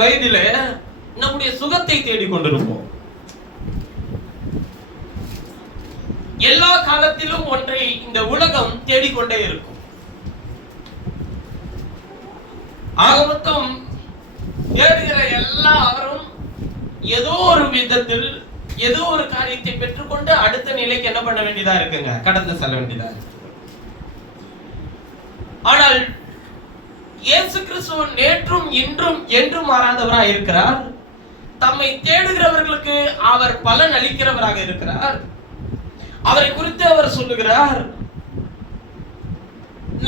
வயதில நம்முடைய சுகத்தை தேடிக்கொண்டிருப்போம். எல்லா காலத்திலும் ஒன்றை இந்த உலகம் தேடிக்கொண்டே இருக்கும். ஆக மொத்தம் தேடுகிற எல்லாரும் ஏதோ ஒரு விதத்தில் ஏதோ ஒரு காரியத்தை பெற்றுக்கொண்டு அடுத்த நிலைக்கு என்ன பண்ண வேண்டியதா இருக்குங்க, கடந்து செல்ல வேண்டியதா இருக்கு. ஆனால் இயேசு கிறிஸ்து நேற்றும் இன்றும் என்றும் மாறாதவராக இருக்கிறார். தம்மை தேடுகிறவர்களுக்கு அவர் பலன் அளிக்கிறவராக இருக்கிறார். அவரை குறித்து அவர் சொல்லுகிறார்,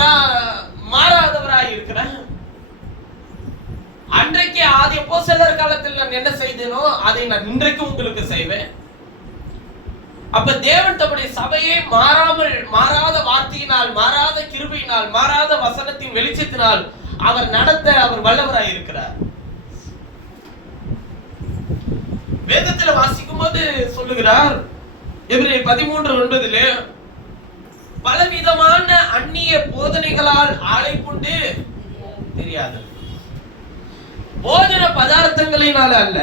நான் மாறாதவராக இருக்கிறேன். அன்றைக்கு ஆதி அப்போஸ்தலர் காலத்தில் நான் என்ன செய்தேனோ அதை நான் இன்றைக்கு உங்களுக்கு செய்வேன். அப்ப தேவன் தம்முடைய சபையை மாறாத வார்த்தையினால், மாறாத கிருபையினால், மாறாத வசனத்தின் வெளிச்சத்தினால் அவர் நடத்த அவர் வல்லவராய் இருக்கிறார். வேதத்தில் வாசிக்கும் போது சொல்லுகிறார், எபிரேயர் 13:9 பலவிதமான அந்நிய போதனைகளால் ஆளை கொண்டு தெரியாது. போஜன பதார்த்தங்களினால அல்ல,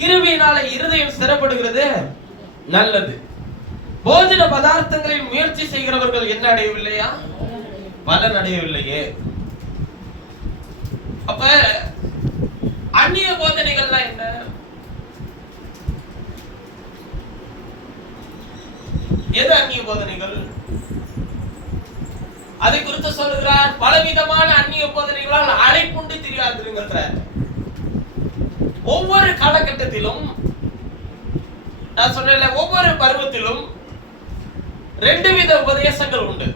கிருபையினால இருதயம் ஸ்திரப்படுகிறது நல்லது. போஜன பதார்த்தங்களில் முயற்சி செய்கிறவர்கள் என்ன அடையவில்லையா? பலன் அடையவில்லையே. அப்ப அந்நிய போதனைகள்லாம் என்ன? எது அந்நிய போதனைகள்? அதை குறித்து சொல்லுகிறார், பலவிதமான அந்நிய போதனைகளால் அழைப்புண்டு தெரியாதுங்கிறார். ஒவ்வொரு காலகட்டத்திலும் நான் சொன்ன ஒவ்வொரு பருவத்திலும் ரெண்டு வித உபதேசங்கள் உண்டு.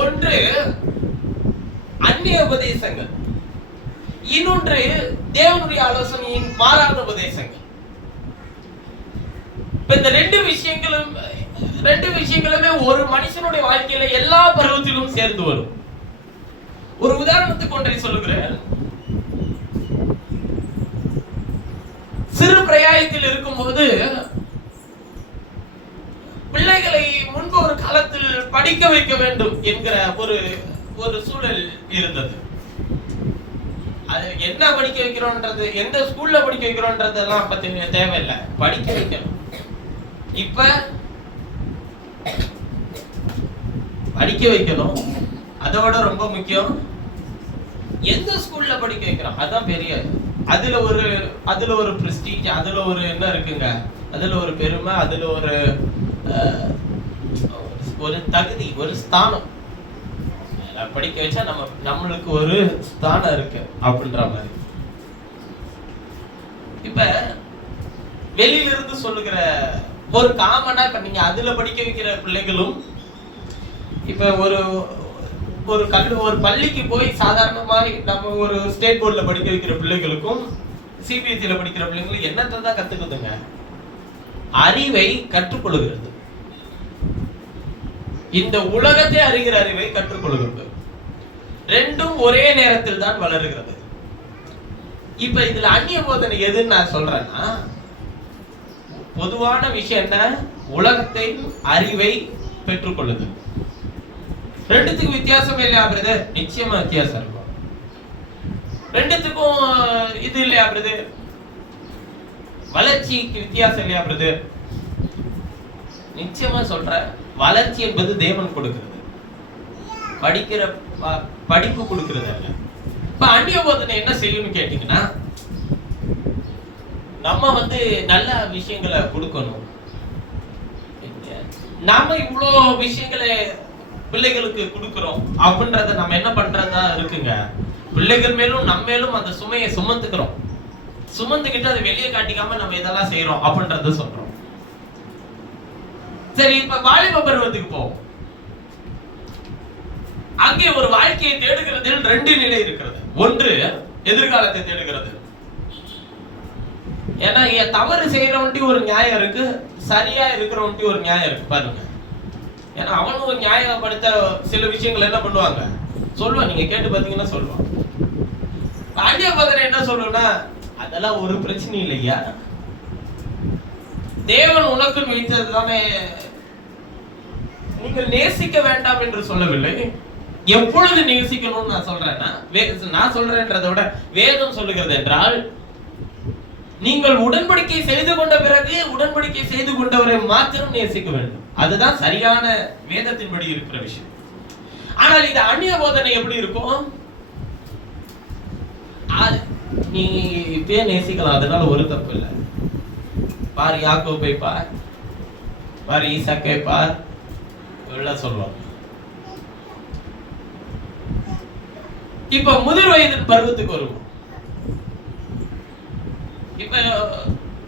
ஒன்று அந்நிய உபதேசங்கள், இன்னொன்று தேவனுடைய ஆலோசனையின் மாறாத உபதேசங்கள். இந்த ரெண்டு விஷயங்களுமே ஒரு மனுஷனுடைய வாழ்க்கையில எல்லா பருவத்திலும் சேர்ந்து வரும். ஒரு உதாரணத்துக்கு ஒன்றை சொல்லுகிறேன். சிறு பிராயத்தில் இருக்கும்போது பிள்ளைகளை முன்பு ஒரு காலத்தில் படிக்க வைக்க வேண்டும் என்கிற ஒரு சூழல் இருந்தது. அது என்ன படிக்க வைக்கிறோன்றது, எந்த ஸ்கூல்ல படிக்க வைக்கிறோன்றதெல்லாம் பத்தி தேவையில்லை, படிக்க வைக்கணும். இப்ப படிக்க வைக்கணும், அதோட ரொம்ப முக்கியம் எந்த ஸ்கூல்ல படிக்க வைக்கிறோம், அதான் பெரிய. அதுல ஒரு பிரஸ்டீஜ், அதுல ஒரு என்ன இருக்குங்க, அதுல ஒரு பெருமை, அதுல ஒரு தகுதி, ஒரு ஸ்தானம். படிக்க வச்சா நம்மளுக்கு ஒரு ஸ்தானம் இருக்கு அப்படின்ற மாதிரி. இப்ப வெளியில இருந்து சொல்லுகிற ஒரு காமனா, இப்ப நீங்க அதுல படிக்க வைக்கிற பிள்ளைகளும், இப்ப ஒரு பள்ளிக்கு போய் சாதாரணமா நம்ம ஒரு ஸ்டேட் போர்ட்ல படிக்க வைக்கிற பிள்ளைகளுக்கும் சிபிஎஸ்சில படிக்கிற பிள்ளைங்களும் என்னத்தை தான் கத்துக்குதுங்க? அறிவை கற்றுக்கொள்கிறது. இந்த உலகத்தை அறிகிற அறிவை கற்றுக்கொள்கிறது. ரெண்டும் ஒரே நேரத்தில் தான் வளருகிறது. இப்ப இதுல அந்நிய போதனை எதுன்னு நான் சொல்றேன்னா, பொதுவான விஷயம் என்ன? உலகத்தை அறிவை பெற்றுக்கொள்ளுது. ரெண்டுத்துக்கும் வித்தியாசம் இல்லையா பிரதர்? நிச்சயமா வித்தியாசம் இருக்கும். ரெண்டுத்துக்கும் இது இல்லையா பிரதர்? வளர்ச்சிக்கு வித்தியாசம் இல்லையா பிரதர்? நிச்சயமா சொல்றேன். வளர்ச்சி என்பது தேவன் கொடுக்கிறது, படிப்பு கொடுக்கிறது அல்ல. இப்ப அந்நிய போதனை என்ன செய்யணும்னு கேட்டீங்கன்னா, நம்ம நல்ல விஷயங்களை கொடுக்கணும். நாம இவ்வளோ விஷயங்களை பிள்ளைகளுக்கு கொடுக்கிறோம் அப்படின்றத நம்ம என்ன பண்றதா இருக்குங்க, பிள்ளைகள் மேலும் நம்ம மேலும் அந்த சுமையை சுமந்துக்கிட்டு அதை வெளியே காட்டிக்காம நம்ம இதெல்லாம் செய்யறோம் அப்படின்றத சொல்றோம். சரி, இப்ப வாலிப பருவத்துக்கு போவோம். அங்கே ஒரு வாழ்க்கையை தேடுகிறதில் ரெண்டு நிலை இருக்கிறது. ஒன்று எதிர்காலத்தை தேடுகிறது. ஏன்னா தவறு செய்யறவன்ட்டி ஒரு நியாயம் இருக்கு, சரியா இருக்கிறவன்ட்டி ஒரு நியாயம் இருக்கு பாருங்க. ஏன்னா அவனும் நியாயப்படுத்த சில விஷயங்கள் என்ன பண்ணுவாங்க சொல்லுவான், நீங்க கேட்டு பாத்தீங்கன்னா சொல்லுவான். அந்நிய போதனை என்ன சொல்லுன்னா, அதெல்லாம் ஒரு பிரச்சனை இல்லையா, தேவன் உனக்கு வைத்தது தானே, நீங்கள் நேசிக்க வேண்டாம் என்று சொல்லவில்லை, எப்பொழுது நேசிக்கணும்னு நான் சொல்றேன்னா, நான் சொல்றேன்றதை விட வேதம் சொல்லுகிறது என்றால், நீங்கள் உடன்படிக்கை செய்து கொண்ட பிறகு உடன்படிக்கை செய்து கொண்டவரை மாத்திரம் நேசிக்க வேண்டும். அதுதான் சரியான வேதத்தின்படி இருக்கிற விஷயம். ஆனால் இது அந்நிய போதனை எப்படி இருக்கும்? நீ இப்பயே நேசிக்கலாம், அதனால ஒரு தப்பு இல்லை. பார் யாக்கோபை பார், பார் ஈசாக்கை பார், எல்லாம் சொல்லுவாங்க. இப்ப முதிர் வயது பருவத்துக்கு வருவோம். இப்ப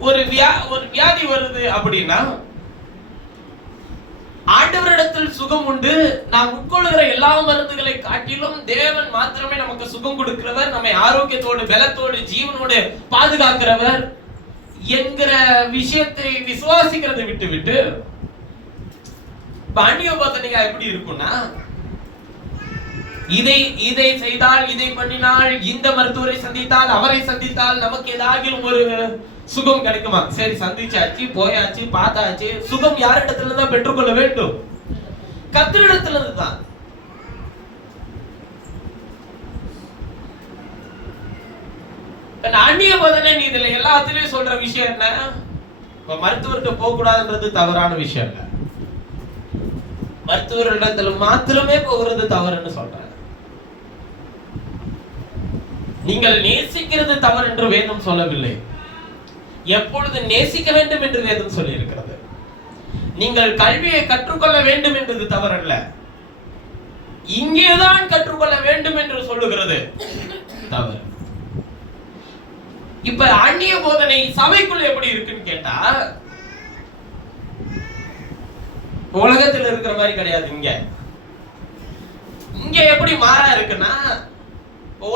ஒரு வியாதி வருது அப்படின்னா, ஆண்டவரிடத்தில் சுகம் உண்டு. நாம் உட்கொள்ளுகிற எல்லா மருந்துகளை காட்டிலும் தேவன் மாத்திரமே நமக்கு சுகம் கொடுக்கிறவர், நம்மை ஆரோக்கியத்தோடு பலத்தோடு ஜீவனோடு பாதுகாக்கிறவர் என்கிற விஷயத்தை விசுவாசிக்கிறதை விட்டு அந்நிய போதனையா எப்படி இருக்கும்னா, இதை செய்தால், இதை பண்ணினால், இந்த மருத்துவரை சந்தித்தால், அவரை சந்தித்தால் நமக்கு ஏதாகிலும் ஒரு சுகம் கிடைக்குமா? சரி, சந்திச்சாச்சு, போயாச்சு, பார்த்தாச்சு. சுகம் யாரிடத்துல தான் பெற்றுக்கொள்ள வேண்டும்? கர்த்தரிடத்துல தான். அந்நிய போதனை நீ இதுல எல்லாத்துலயும் சொல்ற விஷயம் என்ன? மருத்துவர்கிட்ட போக கூடாதுன்றது தவறான விஷயம் இல்ல. மருத்துவரிடத்துல மாத்திரமே போகிறது தவறுன்னு சொல்றேன். நீங்கள் நேசிக்கிறது தவறு என்று வேதம் சொல்லவில்லை. எப்பொழுது நேசிக்க வேண்டும் என்று வேதம் சொல்லி இருக்கிறது. நீங்கள் கல்வியை கற்றுக்கொள்ள வேண்டும் என்பது தவறல்ல, இங்கேதான் கற்றுக்கொள்ள வேண்டும் என்று சொல்லுகிறது தவறு. இப்ப அந்நிய போதனை சபைக்குள் எப்படி இருக்குன்னு கேட்டா, உலகத்தில் இருக்கிற மாதிரி கிடையாது. இங்க எப்படி மாறா இருக்குன்னா,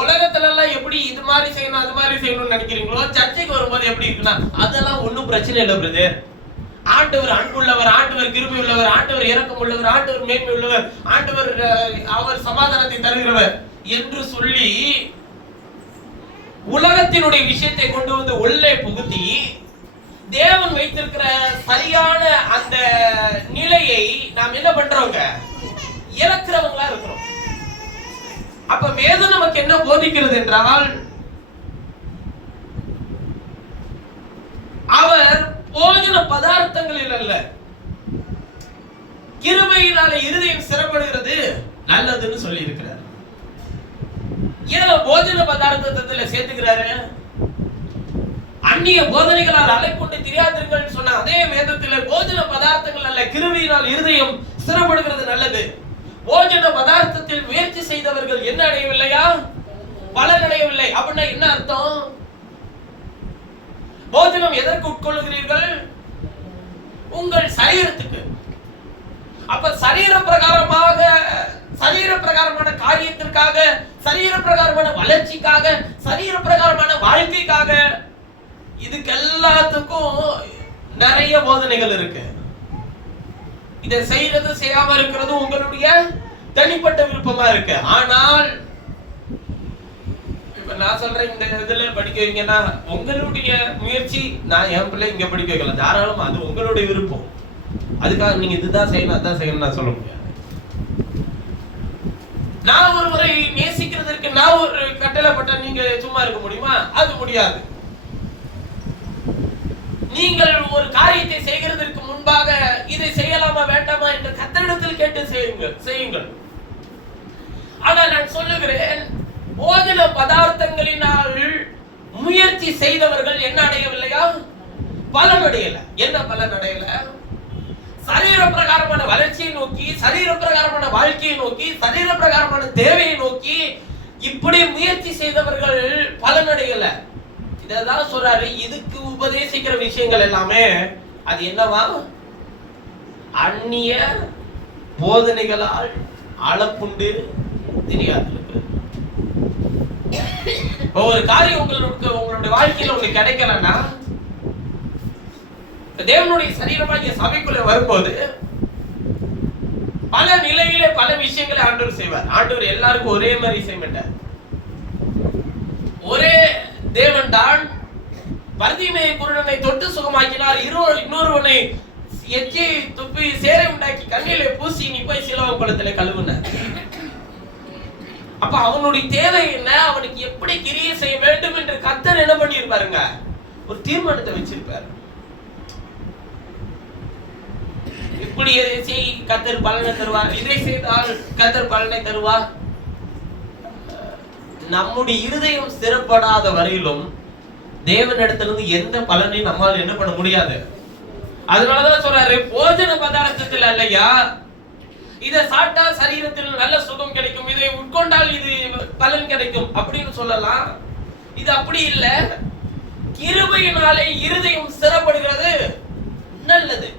உலகத்துல எல்லாம் எப்படி இது மாதிரி செய்யணும் அது மாதிரி செய்யணும்னு நினைக்கிறீங்களோ, சர்ச்சைக்கு வரும்போது எப்படி இருக்குன்னா, அதெல்லாம் ஒண்ணும் பிரச்சனை இல்லை பிரதர். ஆண்டவர் அன்புள்ளவர், ஆண்டவர் கிருபை உள்ளவர், ஆண்டவர் இரக்கம் உள்ளவர், ஆண்டவர் மேன்மை உள்ளவர், ஆண்டவர் அவர் சமாதானத்தை தருகிறவர் என்று சொல்லி உலகத்தினுடைய விஷயத்தை கொண்டு வந்து உள்ளே புகுத்தி தேவன் வைத்திருக்கிற சரியான அந்த நிலையை நாம் என்ன பண்றோங்க? இழக்கிறவங்களா இருக்கிறோம். அப்ப வேதம் நமக்கு என்ன போதிக்கிறது என்றால், அவர் போஜன பதார்த்தங்களில் அல்ல, கிருபையினால இருதயம் சிறப்படுகிறது நல்லதுன்னு சொல்லி இருக்கிறார். ஏன் போஜன பதார்த்தத்துல சேர்த்துக்கிறாரு? அந்நிய போதனைகளால் அலைக்கொண்டு தெரியாதீர்கள் சொன்ன அதே வேதத்தில் போஜன பதார்த்தங்கள் அல்ல, கிருபையினால் இருதயம் சிறப்படுகிறது நல்லது. போஜன பதார்த்தத்தில் முயற்சி செய்தவர்கள் என்ன அடையவில்லையா? பலன் அடையவில்லை. அப்படின்னா என்ன அர்த்தம்? போஜனம் எதற்கு உட்கொள்ளுகிறீர்கள்? உங்கள் சரீரத்துக்கு. அப்ப சரீர பிரகாரமான காரியத்திற்காக, சரீர பிரகாரமான வளர்ச்சிக்காக, சரீர பிரகாரமான வாழ்க்கைக்காக, இதுக்கு எல்லாத்துக்கும் நிறைய போதனைகள் இருக்கு. இதை செய்யறது செய்யாம இருக்கிறது உங்களுடைய தனிப்பட்ட விருப்பமா இருக்கு. ஆனால் இப்ப நான் சொல்றேன், இந்த இதுல படிக்க வைங்கன்னா உங்களுடைய முயற்சி. நான் என் பிள்ளை இங்க படிக்க வைக்கல, தாராளமா, அது உங்களுடைய விருப்பம். அதுக்காக நீங்க இதுதான் செய்யணும் அதான் செய்யணும் நான் சொல்ல முடியாது. நான் ஒருவரை நேசிக்கிறதுக்கு நான் ஒரு கட்டளைப்பட்ட நீங்க சும்மா இருக்க முடியுமா? அது முடியாது. நீங்கள் ஒரு காரியத்தை செய்கிறதற்கு முன்பாக இதை செய்யலாமா வேண்டாமா என்று கர்த்தரிடத்தில் கேட்டு செய்யுங்கள். ஆனால் நான் சொல்லுகிறேன், போஜன பதார்த்தங்களினால் முயற்சி செய்தவர்கள் என்ன அடையவில்லையா? பலன் அடையல. என்ன பலன் அடையல? சரீர பிரகாரமான வளர்ச்சியை நோக்கி, சரீர பிரகாரமான வாழ்க்கையை நோக்கி, சரீர பிரகாரமான தேவையை நோக்கி இப்படி முயற்சி செய்தவர்கள் பலன் அடையல. இததான் சொல்றாரு. இதுக்கு உபதேசிக்கிற விஷயங்கள் எல்லாமே அது என்னவா? அந்நிய போதனைகளால் அளப்புண்டு தெரியாது. ஒரு காரியம் உங்களுடைய வாழ்க்கையில ஒண்ணு கிடைக்கலன்னா, தேவனுடைய சரீரமாகிய சபைக்குள்ள வரும்போது பல நிலையிலே பல விஷயங்களை ஆண்டவர் செய்வார். ஆண்டவர் எல்லாருக்கும் ஒரே மாதிரி செய்ய மாட்டார். ஒரே தேவன் தான் பர்தீமேயை குருடனை தொட்டு சுகமாக்கினார். இன்னொருவனை எச்சி துப்பி சேரை உண்டாக்கி கண்ணிலே பூசி நீ போய் சிலோவாம் குளத்திலே கழுவுன. அப்ப அவனுடைய தேவை என்ன, அவனுக்கு எப்படி கிரியை செய்ய வேண்டும் என்று கர்த்தர் என்ன பண்ணியிருப்பாருங்க, ஒரு தீர்மானத்தை வச்சிருப்பாரு. இப்படி செய் கர்த்தர் பலனை தருவார், இதை செய்தால் கர்த்தர் பலனை தருவார். நம்முடைய இருதயம் ஸ்திரப்படாத வரையிலும் தேவனிடத்திலிருந்து எந்த பலனையும் நம்மால் என்ன பண்ண முடியாது. அதனாலதான் சொல்றாரு, போஜன பதார்த்தத்தில் அல்லையா, இதை சாப்பிட்டா சரீரத்தில் நல்ல சுகம் கிடைக்கும், இதை உட்கொண்டால் இது பலன் கிடைக்கும் அப்படின்னு சொல்லலாம். இது அப்படி இல்ல. கிருபையினாலே இருதயம் ஸ்திரப்படுகிறது நல்லது.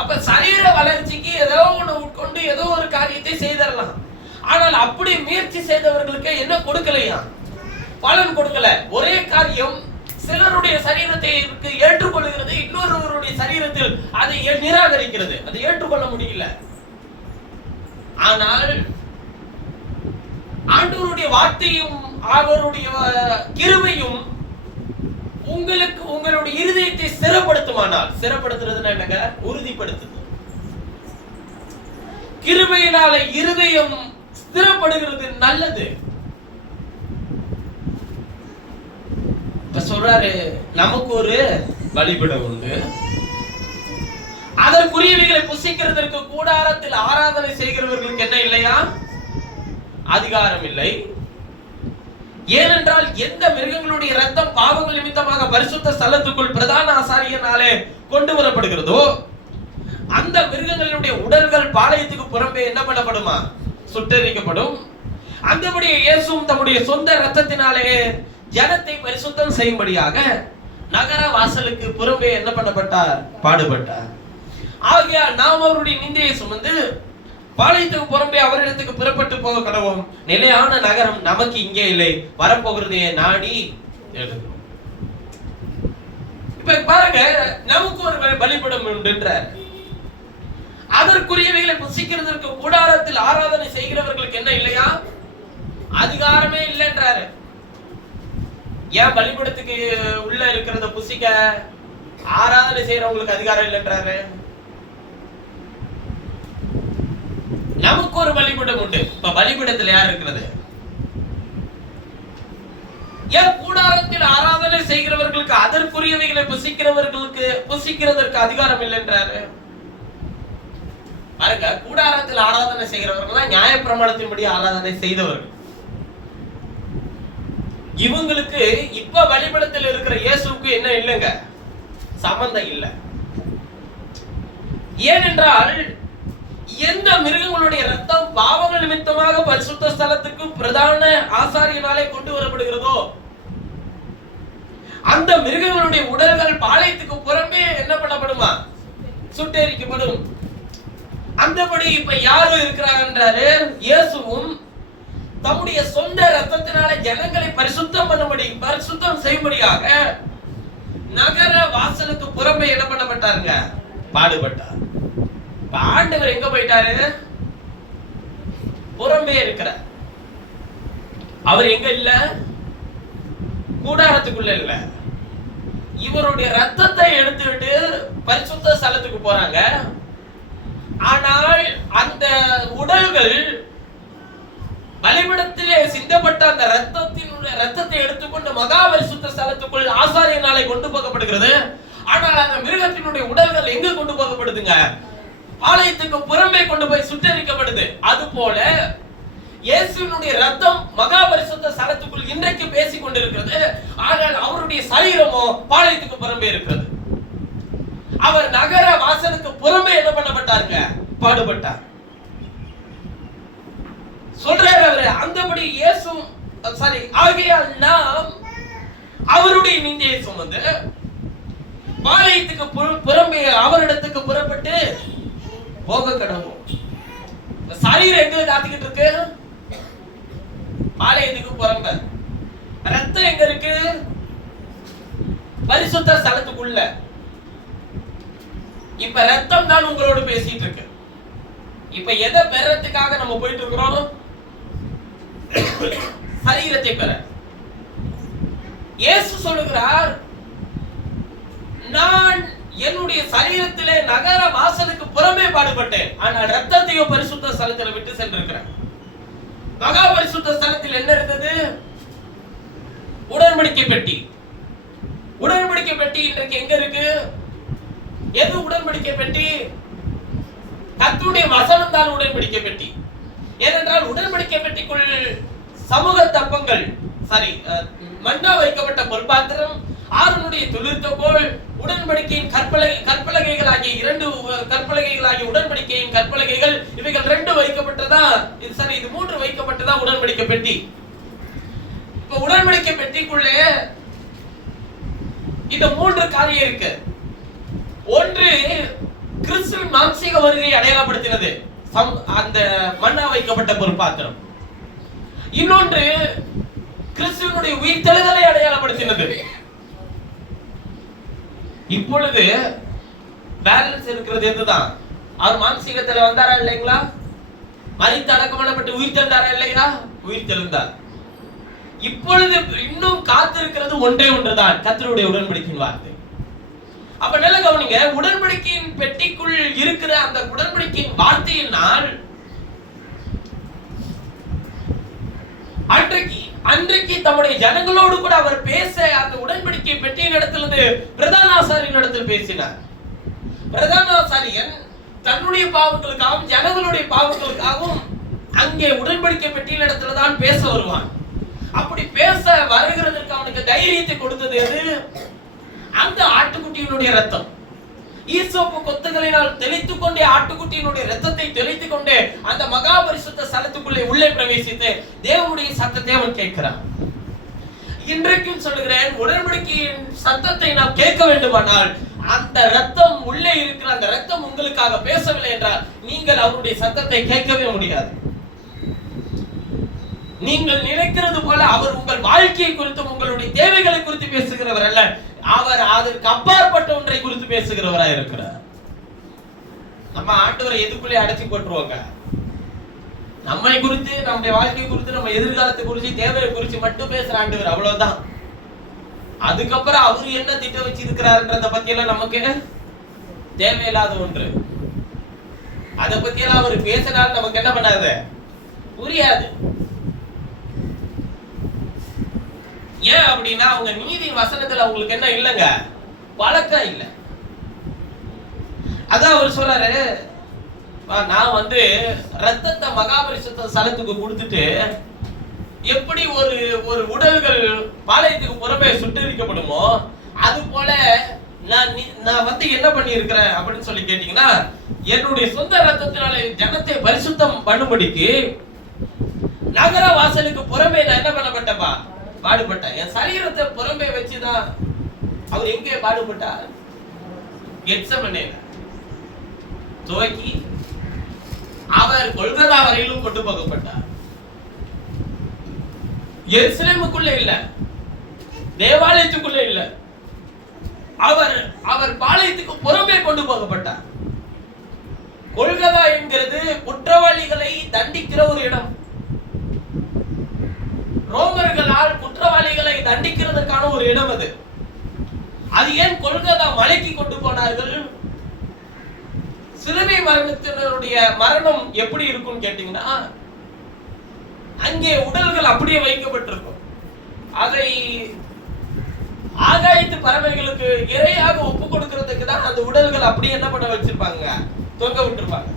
அப்ப சரீர வளர்ச்சிக்கு ஏதோ ஒண்ணு உட்கொண்டு ஏதோ ஒரு காரியத்தை செய்தரலாம். ஆனால் அப்படி முயற்சி செய்தவர்களுக்கு என்ன கொடுக்கலையா, பலன் கொடுக்கல. ஒரே காரியம் சிலருடைய சரீரத்தை ஏற்றுக்கொள்கிறது, இன்னொருவருடைய சரீரத்தில் அதை நிராகரிக்கிறது, அதை ஏற்றுக்கொள்ள முடியல. ஆனால் ஆண்டவருடைய வார்த்தையும் அவருடைய கிருபையும் உங்களுக்கு உங்களுடைய இருதயத்தை ஸ்திரப்படுத்துமானால், ஸ்திரப்படுத்துறதுன்னா என்னங்க, உறுதிப்படுத்துது. கிருபையினால இருதயம் ஸ்திரப்படுகிறது நல்லது. இப்ப சொல்றாரு, நமக்கு ஒரு பலிபீடம் உண்டு, அதற்குரியவைகளை புசிக்கிறதற்கு கூடாரத்தில் ஆராதனை செய்கிறவர்களுக்கு என்ன இல்லையா, அதிகாரம் இல்லை. ஏனென்றால் எந்த மிருகங்களுடைய ரத்தம் பாவங்கள் நிமித்தமாக பரிசுத்த ஸ்தலத்துக்குள் பிரதான ஆசாரியனாலே கொண்டு வரப்படுகிறதோ அந்த மிருகங்களுடைய உடல்கள் பாளையத்துக்கு புறம்பே என்ன பண்ணப்படுமா, சுட்டெரிக்கப்படும். அந்தபடி இயேசுவும் தம்முடைய சொந்த ரத்தத்தினாலே ஜனத்தை பரிசுத்தம் செய்யும்படியாக நகர வாசலுக்கு புறம்பே என்ன பண்ணப்பட்டார், பாடுபட்டார். ஆகையால் நாம் அவருடைய நிந்தையை சுமந்து பாளையத்துக்கு புறம்பே அவரிடத்துக்கு புறப்பட்டு போக கடவோம். நிலையான நகரம் நமக்கு இங்கே இல்லை, வரப்போகிறதையே நாடி எழுதும். இப்ப பாருங்க, நமக்கு ஒரு பலிபீடம் உண்டுன்றார். அதற்குரியவைகளை புசிக்கிறதற்கு கூடாரத்தில் ஆராதனை செய்கிறவர்களுக்கு என்ன இல்லையா, அதிகாரமே இல்லைன்றாரு. ஏன் பலிபீடத்துக்கு உள்ள இருக்கிறத புசிக்க ஆராதனை செய்யறவங்களுக்கு அதிகாரம் இல்லைன்றாரு? நமக்கு ஒரு பலிபீடம் உண்டு. இப்ப பலிபீடத்தில் யார் இருக்கிறது? ஏன் கூடாரத்தில் ஆராதனை செய்கிறவர்களுக்கு அதற்குரியவைகளை புசிக்கிறதற்கு அதிகாரம் இல்லைன்றாரு? பாருங்க, கூடாரத்தில் ஆராதனை செய்கிறவர்கள் நியாய பிரமாணத்தின்படி ஆராதனை செய்தவர்கள். இவங்களுக்கு இப்ப பலிபீடத்தில் இருக்கிற இயேசுவுக்கு என்ன இல்லைங்க, சம்பந்தம் இல்லை. ஏனென்றால் எந்த மிருகங்களுடைய ரத்தம் பாவங்கள் நிமித்தமாக பரிசுத்த ஸ்தலத்துக்கு பிரதான ஆசாரியனாலே கொண்டு வரப்படுகிறதோ அந்த மிருகங்களுடைய உடல்கள் பாளையத்துக்கு புறம்பே என்ன பண்ணப்படுமா, சுட்டெரிக்கப்படும். அந்தபடி இப்ப யாரு இருக்கிறாங்கன்றாரு, இயேசுவும் தம்முடைய சொந்த ரத்தத்தினாலே ஜனங்களை பரிசுத்தம் செய்யும்படியாக நகர வாசலுக்கு புறம்பே என்ன பண்ணப்பட்டாருங்க, பாடுபட்டார். ஆண்டவர் எங்க போயிட்டாரு, புறம்பே இருக்கிறார். அவர் எங்க இல்ல, கூடாரத்துக்குள்ள இல்ல. இவருடைய ரத்தத்தை எடுத்துட்டு பரிசுத்த ஸ்தலத்துக்கு போறாங்க. ஆனால் அந்த உடல்கள் பலிபீடத்திலே சிந்தப்பட்ட அந்த ரத்தத்தை எடுத்துக்கொண்டு மகா பரிசுத்த ஸ்தலத்துக்குள் ஆசாரியனாலே கொண்டு போகப்படுகிறது. ஆனால் அந்த மிருகத்தினுடைய உடல்கள் எங்க கொண்டு போகப்படுதுங்க, ஆலயத்துக்கு புறம்பே கொண்டு போய் சுட்டெரிக்கப்படுது. அது போல இயேசுவினுடைய ரத்தம் மகா பரிசுத்த ஸ்தலத்துக்குள் இன்றைக்கு பேசிக் கொண்டிருக்கிறது. ஆனால் அவருடைய சரீரமோ பாளையத்துக்கு புறம்பே இருக்கிறது. அவர் நகர வாசலுக்கு புறம்பே என்ன பண்ணப்பட்டாருங்க, பாடுபட்டார். சொல்றாரு அவரு. அந்தபடி இயேசு ஆகையால் நாம் அவருடைய நிந்தையை சுமந்து பாளையத்துக்கு புறம்பே அவரிடத்துக்கு புறப்பட்டு போக கடவோம். சரீரம் எங்க காத்துக்கிட்டு இருக்கு, பாளையத்துக்கு புறம்ப. ரத்தம் எங்க இருக்கு, பரிசுத்த ஸ்தலத்துக்குள்ள. இப்ப ரத்தம் தான் உங்களோட பேசிட்டு இருக்கு. இப்ப எதை பெறத்துக்காக நம்ம போயிட்டு இருக்கிறோம், சரீரத்தை பெற. இயேசு சொல்லுகிறார், நான் என்னுடைய சரீரத்திலே நகர வாசலுக்கு புறமே பாடுபட்டேன், ஆனால் ரத்தத்தையோ பரிசுத்த ஸ்தலத்தில் விட்டு சென்றிருக்கிறேன். மகா பரிசுத்த ஸ்தலத்தில் என்ன இருந்தது? உடன்படிக்கை பெட்டி. உடன்படிக்கை பெட்டி இன்றைக்கு எங்க இருக்கு? எது உடன்படிக்கை பெட்டி? கர்த்தருடைய வசனம் தான் உடன்படிக்கை பெட்டி. ஏனென்றால் உடன்படிக்கை பெட்டிக்குள் சமூக தப்பங்கள், மன்னா வைக்கப்பட்ட பொற்பாத்திரம், ஆரோனுடைய தொழுர்த்தோல், உடன்படிக்கையின் கற்பலகைகளாகிய 2 கற்பலகைகளாகிய உடன்படிக்கையின் கற்பலகைகள், இவைகள் 2 வைக்கப்பட்டதா? இது 3 வைக்கப்பட்டதா உடன்படிக்கை பெட்டி. இப்ப உடன்படிக்கை பெட்டிக்குள்ளே இந்த 3 காரியம் இருக்கு. ஒன்று, கிறிஸ்துவின் மாம்சீக வருகையை அடையாளப்படுத்தினது அந்த மன்னா வைக்கப்பட்ட பொற்பாத்திரம். இன்னொன்று, கிறிஸ்துவினுடைய உயிர்த்தெழுதலை அடையாளப்படுத்தினது. இப்பொழுது பேலன்ஸ் இருக்கிறது எதுதான்? அவர் மாம்சீகத்துல வந்தாரா இல்லைங்களா? மரித்து அடக்கம் பண்ணப்பட்டு உயிர்த்தெழுந்தாரா இல்லையா? உயிர்த்தெழுந்தார். இப்பொழுது இன்னும் காத்திருக்கிறது ஒன்றே ஒன்றுதான், கர்த்தருடைய உடன்படிக்கையின் வார்த்தை. அப்ப நல்ல கவனிங்க, உடன்படிக்கையின் பெட்டிக்குள் இருக்கிற அந்த உடன்படிக்கையின் வார்த்தையினால் அன்றைக்கு தம்முடைய ஜனங்களோடு கூட அவர் பேச அந்த உடன்படிக்கை பெட்டியின் இடத்திலிருந்து பிரதான ஆசாரியன் இடத்தில் பேசினார். பிரதான ஆசாரியன் தன்னுடைய பாவங்களுக்காகவும் ஜனங்களுடைய பாவங்களுக்காகவும் அங்கே உடன்படிக்கை பெட்டியின் இடத்துல தான் பேச வருவான். அப்படி பேச வருகிறதற்கு அவனுக்கு தைரியத்தை கொடுத்தது எது? அந்த ஆட்டுக்குட்டியினுடைய ரத்தம். ஈசோப்பு கொத்துகளினால் தெளித்துக் கொண்டே, ஆட்டுக்குட்டியினுடைய ரத்தத்தை தெளித்துக் கொண்டே அந்த மகா பரிசுத்த ஸ்தலத்துக்குள்ளே உள்ளே பிரவேசித்து தேவனுடைய சத்தத்தை அவன் கேட்கிறான். இன்றைக்கும் சொல்லுகிறேன், உடன்படிக்கையின் சத்தத்தை நாம் கேட்க வேண்டுமானால் அந்த ரத்தம் உள்ளே இருக்கிற அந்த ரத்தம் உங்களுக்காக பேசவில்லை என்றால் நீங்கள் அவருடைய சத்தத்தை கேட்கவே முடியாது. நீங்கள் நினைக்கிறது போல அவர் உங்கள் வாழ்க்கையை குறித்தும் உங்களுடைய தேவைகளை குறித்து பேசுகிறவர் அல்ல. அவர் அதற்கு அப்பாற்பட்ட ஒன்றை குறித்து பேசுகிறவராக இருக்கிறார். நம்ம ஆண்டவரை எதுக்குள்ளே அடைச்சி போட்டுருவாங்க. நம்மை குறித்து, நம்முடைய வாழ்க்கை குறித்து, நம்ம எதிர்காலத்தை குறித்து, தேவையை குறித்து மட்டும் பேசுற ஆண்டவர், அவ்வளவுதான். அதுக்கப்புறம் அவரு என்ன திட்டம் வச்சிருக்கிறாருன்றத பத்தி எல்லாம் நமக்கு தேவையில்லாத ஒன்று. அதை பத்தி எல்லாம் அவர் பேசினால் நமக்கு என்ன பண்ணாது, புரியாது. ஏன் அப்படின்னா அவங்க நீதி வசனத்துல அவங்களுக்கு என்ன இல்லைங்க, பழக்கம் இல்லை. அதான் அவர் சொல்றாரு, நான் ரத்தத்தை மகாபரிசுத்த ஸ்தலத்துக்கு கொடுத்துட்டு எப்படி ஒரு உடல்கள் பாளையத்துக்கு புறமே சுட்டரிக்கப்படுமோ அது போல நான் என்ன பண்ணி இருக்கிறேன் அப்படின்னு சொல்லி கேட்டீங்கன்னா, என்னுடைய சொந்த ரத்தத்தினால ஜனத்தை பரிசுத்தம் பண்ணும்படிக்கு நகர வாசலுக்கு புறமே நான் என்ன பண்ணப்பட்டப்பா, பாடுபட்டேன். என் சரீரத்தை புறம்பே வச்சுதான் அவர் எங்கே பாடுபட்டார்? கெத்செமனேல துவக்கி அவர் கொல்கத்தா வரையிலும் கொண்டு போகப்பட்டார். எருசலேமுக்குள்ள இல்ல, தேவாலயத்துக்குள்ள இல்ல, அவர் பாளையத்துக்கு புறம்பே கொண்டு போகப்பட்டார். கொல்கத்தா என்கிறது குற்றவாளிகளை தண்டிக்கிற ஒரு இடம். ரோமர்களால் குற்றவாளிகளை தண்டிக்கிறதுக்கான ஒரு இடம் அது. அது ஏன் கொல்கத்தா மலைக்கு கொண்டு போனார்கள்? சிலுவை மரணத்தினுடைய மரணம் எப்படி இருக்கும் கேட்டீங்கன்னா, அங்கே உடல்கள் அப்படியே வைக்கப்பட்டிருக்கும். அதை ஆகாயத்து பறவைகளுக்கு இரையாக ஒப்பு கொடுக்கிறதுக்கு தான் அந்த உடல்கள் அப்படியே என்ன பண்ண வச்சிருப்பாங்க, தொங்க விட்டுருப்பாங்க.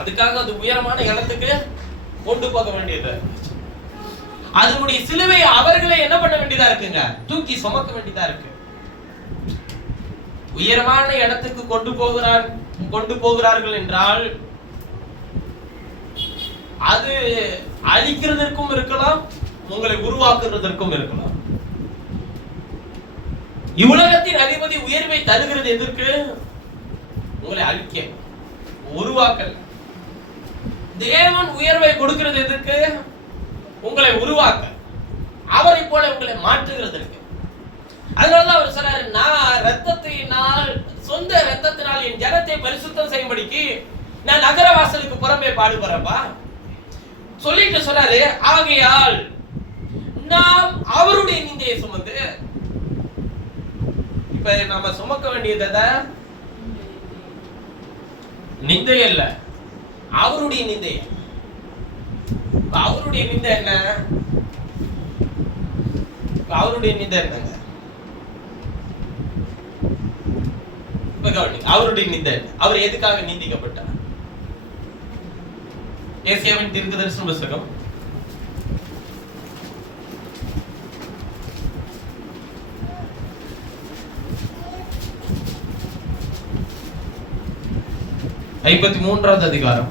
அதுக்காக அது உயரமான இடத்துக்கு கொண்டு போக வேண்டியது. அதனுடைய சிலுவை அவர்களை என்ன பண்ண வேண்டியதா இருக்குங்க, தூக்கி சுமக்க வேண்டியதா இருக்கு. உயரமான இடத்துக்கு கொண்டு போகிறார்கள் என்றால் அது அழிக்கிறதற்கும் இருக்கலாம், உங்களை உருவாக்குறதற்கும் இருக்கலாம். இவ்வுலகத்தின் அதிபதி உயர்வை தருகிறது எதற்கு? உங்களை அழிக்க, உருவாக்கல். தேவன் உயர்வை கொடுக்கிறது எதற்கு? உங்களை உருவாக்க, அவரை போல உங்களை மாற்றுகிறதற்கு. அதனாலதான் அவர் சொல்றாரு, நான் ரத்தத்தினால், சொந்த ரத்தத்தினால் என் ஜனத்தை பரிசுத்தம் செய்யும்படிக்கு நான் நகர வாசலுக்கு புறம்பே பாடுபடுறப்பா சொல்லிட்டு சொல்றாரு. ஆகையால் நாம் அவருடைய நிந்தையை சுமந்து, இப்ப நாம சுமக்க வேண்டியத நிந்தை அல்ல, அவருடைய நிந்தையை. அவருடைய நிந்தை என்ன? அவருடைய நிந்தை என்னங்க? அவருடைய நிந்தை என்ன? அவர் எதுக்காக நீந்திக்கப்பட்டார்? ஏசாயாவின் தீர்க்கதரிசன புத்தகம் 53வது அதிகாரம்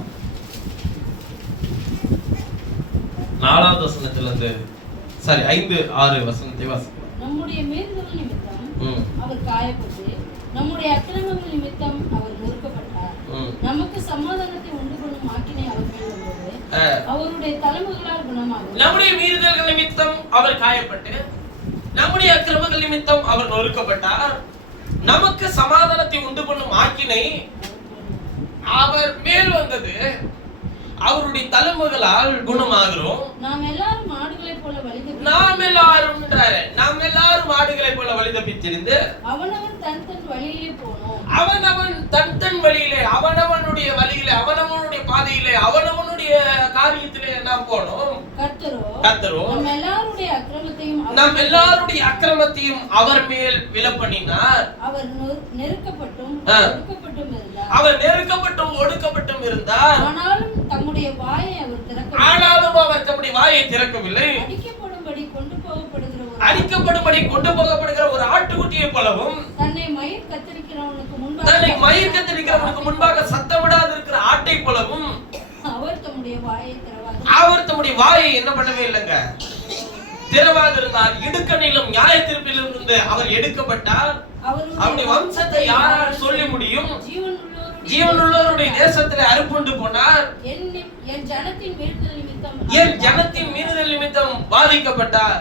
4வது வசனத்திலிருந்து 5-6 வசனத்தை வாசிக்கலாம். நம்முடைய மீறுதல் நிமித்தம் அவர் காயப்பட்டு, நம்முடைய அக்கிரமங்கள் நிமித்தம் அவர் நொறுக்கப்பட்டார். நமக்கு சமாதானத்தை உண்டு பண்ணும் ஆக்கினை அவர் மேல் வந்தது. அவருடைய தழும்புகளால் குணமாகும். நம்முடைய மீறுதல்கள் நிமித்தம் அவர் காயப்பட்டு, நம்முடைய அக்கிரமங்கள் நிமித்தம் அவர் நொறுக்கப்பட்டார். நமக்கு சமாதானத்தை உண்டு பண்ணும் ஆக்கினை அவர் மேல் வந்தது. அவருடைய தழும்புகளால் குணமாகிறோம். நாம் எல்லாரும் ஆடுகளைப் போல வழி தப்பித்திருந்து அவனவன் தன் வழியிலே போனோம். அவனவன் தன் வழியிலே, அவனவனுடைய வழியிலே, அவனவனுடைய பாதையிலே, அவனவனுடைய காரியத்திலே நாம் போனோம். கர்த்தரோ நம் எல்லாருடைய அக்கிரமத்தையும் அவர் மேல் விலப்பண்ணினார். அவர் நெருக்கப்பட்டும் ஒடுக்கப்பட்டும் இருந்தார். ஆனாலும் அவர் தம்முடைய வாயை திறக்கவில்லை. அடிக்கப்படும்படி கொண்டு போகப்படுகிற ஒரு ஆட்டுக்குட்டியை போலவும், தன்னை மயிர் கத்தரிக்கிறவனுக்கு முன்பாக சத்தமிடாது இருக்கிற ஆட்டை போலவும் அவர் தம்முடைய வாயை என்ன பண்ணவே இல்லைங்க, திறவாக இருந்தார். இடுக்கணிலும் நியாய தீர்ப்பிலும் இருந்து அவர் எடுக்கப்பட்டார். அவருடைய வம்சத்தை யாரால் சொல்ல முடியும்? ஜீவனுள்ளவருடைய தேசத்திலே அறுப்புண்டு போனார். என் ஜனத்தின் மீறுதல் நிமித்தம் பாதிக்கப்பட்டார்.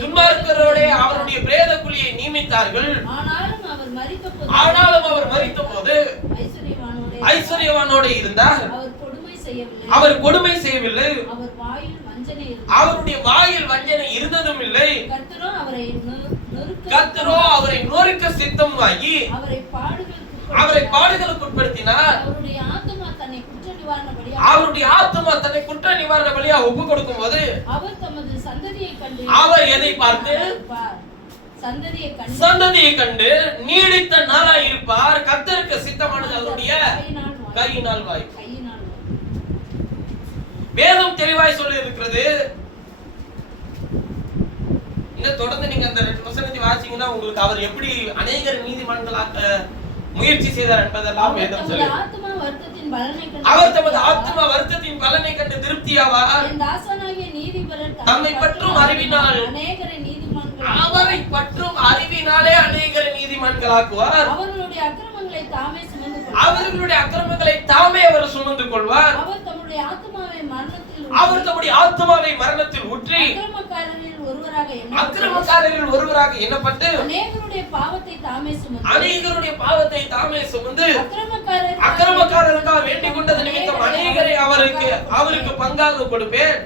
துன்மார்க்கரோடே அவருடைய பிரேத குழியை நியமித்தார்கள். ஆனாலும் அவர் மரித்தபோது ஐஸ்வர்யவானோடு இருந்தார். அவர் கொடுமை செய்யவில்லை. அவருடைய வாயில் வஞ்சனை இருந்ததும் இல்லை. கர்த்தரோ அவரை நொறுக்க சித்தமாகி அவரை பாடுகளுக்கு உட்படுத்தினார். அவருடைய ஆத்துமா தன்னை குற்ற நிவாரண பலியா ஒப்பு கொடுக்கும் போது அவர் எதை பார்த்து? சந்ததியை கண்டு நீடித்த நாளாய் இருப்பார். கர்த்தருக்கு சித்தமானது அவருடைய கையினால் வாய். வேதம் தெளிவாய் சொல்லி இருக்கிறது. இன்னும் தொடர்ந்து நீங்க அந்த 2 வசனத்தை வாசிங்கன்னா உங்களுக்கு அவர் எப்படி அநேகர் நீதிமான்களாக்க முயற்சி செய்தார் என்பதெல்லாம் வேதம் சொல்லுது. அவர் தமது ஆத்தும வருத்தத்தின் பலனை கண்டு திருப்தியாவார். தம்மை பற்றும் அறிவினால் அவரை பற்றும் அறிவினாலே அநேகரை நீதிமான்களாக்குவார். அவர்களுடைய அக்கிரமங்களை தாமே அவர் சுமந்து கொள்வார். அவர் தம்முடைய ஆத்துமாவை மரணத்தில் ஊற்றி அக்கிரமக்காரரில் ஒருவராக எண்ணப்பட்டு அநேகருடைய பாவத்தை தாமே சுமந்து அக்கிரமக்காரருக்காக வேண்டிக் கொண்டது நிமித்தம் அநேகரை அவருக்கு பங்காக கொடுப்பேன்.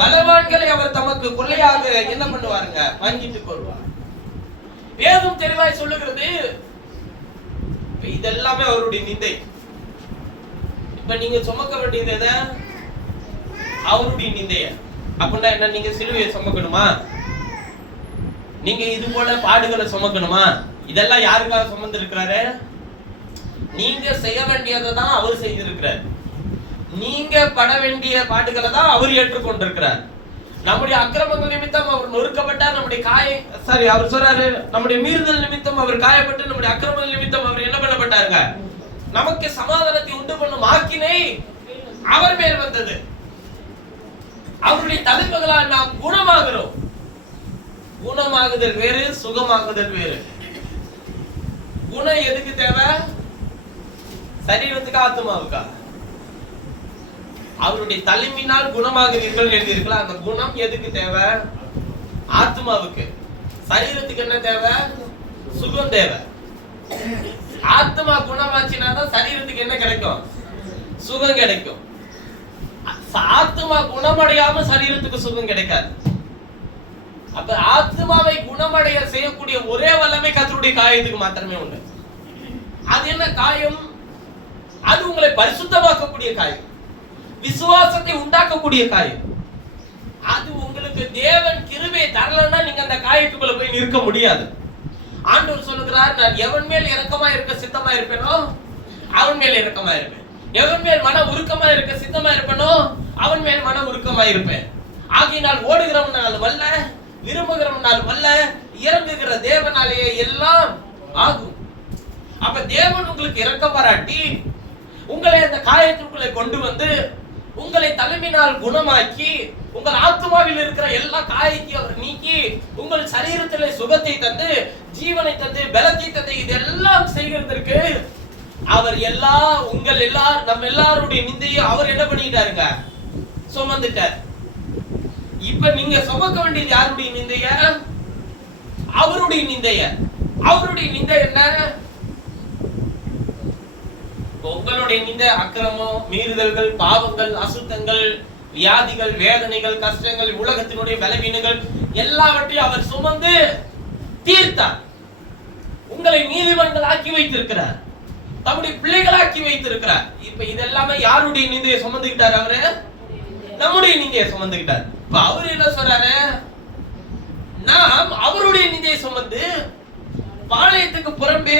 பலவான்களை அவர் தமக்கு கொள்ளையாக என்ன பண்ணுவாருங்க? பங்கிட்டுக் கொள்வார். வேதம் தெளிவாய் சொல்லுகிறது. இதெல்லாமே அவருடைய நிந்தை. இப்ப நீங்க சுமக்க வேண்டியது எதை? அவருடைய நிந்தைய. அப்படின்னா என்ன? நீங்க சிலுவையை சுமக்கணுமா? நீங்க இது போல பாடுகளை சுமக்கணுமா? இதெல்லாம் யாருக்காக சுமந்து இருக்கிறாரு? நீங்க செய்ய வேண்டியதை தான் அவர் செய்திருக்கிறார். நீங்க பட வேண்டிய பாடுகளை தான் அவர் ஏற்றுக்கொண்டிருக்கிறார். நம்முடைய அக்கிரமங்கள் நிமித்தம் அவர் நொறுக்கப்பட்டார். அவர் சொல்றாரு, நம்முடைய மீறுதல் நிமித்தம் அவர் காயப்பட்டு, நம்முடைய அக்கிரமங்கள் நிமித்தம் அவர் என்ன பண்ணப்பட்டாருங்க? நமக்கு சமாதானத்தை உண்டு பண்ணும் ஆக்கினை அவர் மேல் வந்தது. அவருடைய தழும்புகளால் நாம் குணமாகிறோம். குணமாகுதல் வேறு, சுகமாகுதல் வேறு. குணம் எதுக்கு தேவை? சரீரத்துக்கு, ஆத்மாவுக்கா? அவருடைய தழும்பினால் குணமாகிறீர்கள் எழுதியிருக்கலாம். அந்த குணம் எதுக்கு தேவை? ஆத்மாவுக்கு. சரீரத்துக்கு என்ன தேவை? சுகம் தேவை. ஆத்மா குணமாச்சுனா தான் சரீரத்துக்கு என்ன கிடைக்கும்? சுகம் கிடைக்கும். ஆத்மா குணமடையாம சரீரத்துக்கு சுகம் கிடைக்காது. அப்ப ஆத்மாவை குணமடைய செய்யக்கூடிய ஒரே வல்லமை கர்த்தருடைய காயத்துக்கு மாத்திரமே உண்டு. அது என்ன காயம்? அது உங்களை பரிசுத்தமாக்கக்கூடிய காயம். விசுவாசத்தை உண்டாக்கக்கூடிய காயம். அது உங்களுக்கு தேவன் கிருபை தரலன்னா நீங்க அந்த காயத்துக்குள்ள போய் நிற்க முடியாது. ஆண்டவர் சொல்லுகிறார், நான் எவன் மேல் இரக்கமா இருக்க சித்தமா இருப்பேனோ அவன் மேல் இரக்கமா இருப்பேன். எவன் மேல் மன உருக்கமா இருக்க சித்தமா இருப்பேனோ அவன் மேல் மன உருக்கமா இருப்பேன். ஆகையினால் ஓடுகிறவனால் வல்ல, விரும்புகிறவனால் வல்ல, இறங்குகிற தேவனாலேயே எல்லாம் ஆகும். அப்ப தேவன் உங்களுக்கு இரக்கம் பாராட்டி உங்களை அந்த காயத்திற்குள்ளே கொண்டு வந்து உங்களை தலைமையினால் குணமாக்கி உங்கள் ஆத்மாவில் இருக்கிற எல்லா காயத்தையும் அவர் நீக்கி உங்கள் சரீரத்திலே சுகத்தை தந்து ஜீவனை தந்து பலத்தை தந்து இதெல்லாம் செய்கிறதற்கு அவர் நம்ம எல்லாருடைய நிந்தையை அவர் என்ன பண்ணிட்டாருங்க? சுமந்துட்டார். இப்ப நீங்க சுமக்க வேண்டியது யாருடைய நிந்தைய? அவருடைய நிந்தைய. அவருடைய நிந்தை என்ன? உங்களுடைய நிந்தை அக்கிரமம், மீறுதல்கள், பாவங்கள், அசுத்தங்கள், வியாதிகள், வேதனைகள், கஷ்டங்கள், உலகத்தினுடைய பலவீனங்கள் எல்லாவற்றையும் அவர் சுமந்து தீர்த்தார். உங்களை நீதிமன்றம் ஆக்கி வைத்திருக்கிறார், தம்முடைய பிள்ளைகளாக்கி வைத்திருக்கிறார். இப்ப இதெல்லாமே யாருடைய நிந்தையை சுமந்துக்கிட்டார்? அவரு நம்முடைய நிந்தையை சுமந்துக்கிட்டார். இப்ப அவரு என்ன சொல்றாரு? நாம் அவருடைய நிந்தையை சுமந்து பாளையத்துக்கு புறம்பே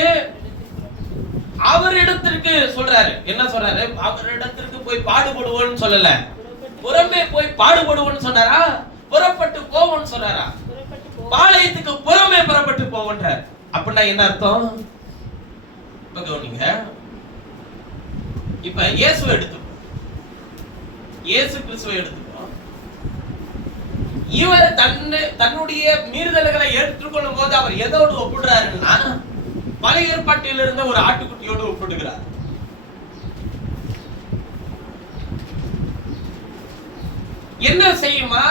அவரிடத்திற்கு சொல்றாரு. என்ன சொல்றாரு? அவரிடத்திற்கு போய் பாடுபடுவோன்னு சொல்லல, புறம்பே போய் பாடுபடுவோன்னு சொன்னாரா? புறப்பட்டு போவோன்னு சொன்னாரா? பாளையத்துக்கு புறமே புறப்பட்டு போவோன்றார். அப்படின்னா என்ன அர்த்தம்? கவனிங்க. இப்ப இயேசுவை எடுத்துப்போம், இயேசு கிறிஸ்துவை எடுத்துப்போம். இவர் தன்னுடைய மீறுதல்களை ஏற்றுக்கொள்ளும் போது அவர் எதோடு ஒப்பிடுறாருன்னா பழைய ஏற்பாட்டில் இருந்த ஒரு ஆட்டுக்குட்டியோடு ஒப்பிடுகிறார். என்ன செய்யுமா?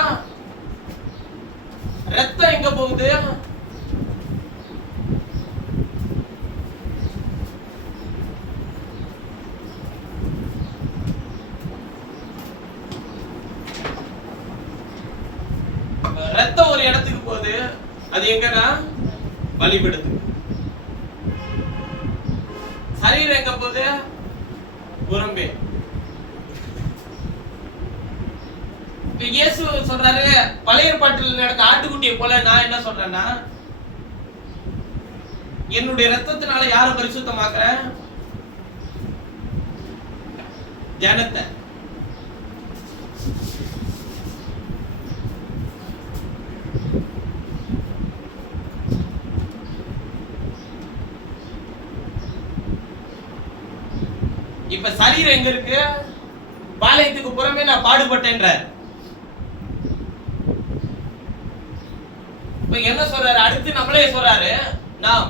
ரத்தம் எங்க போகுது? ரத்தம் ஒரு இடத்துக்கு போகுது. அது எங்கன்னா பலிபீடத்துக்கு. சரீரம் எங்க போகுது? புறம்பே. இயேசு சொல்றாரு, பழைய ஏற்பாட்டில் நடந்த ஆட்டுக்குட்டியை போல நான் என்ன சொல்றேன்னா, என்னுடைய ரத்தத்தினால யாரை பரிசுத்தமாக்குறேன்? ஜனத்தை. இப்ப சரீரம் எங்க இருக்கு? பாளையத்துக்கு புறமே நான் பாடுபட்டேன்ற. இப்ப என்ன சொல்றாரு? அடுத்து நம்மளே சொல்றாரு, நாம்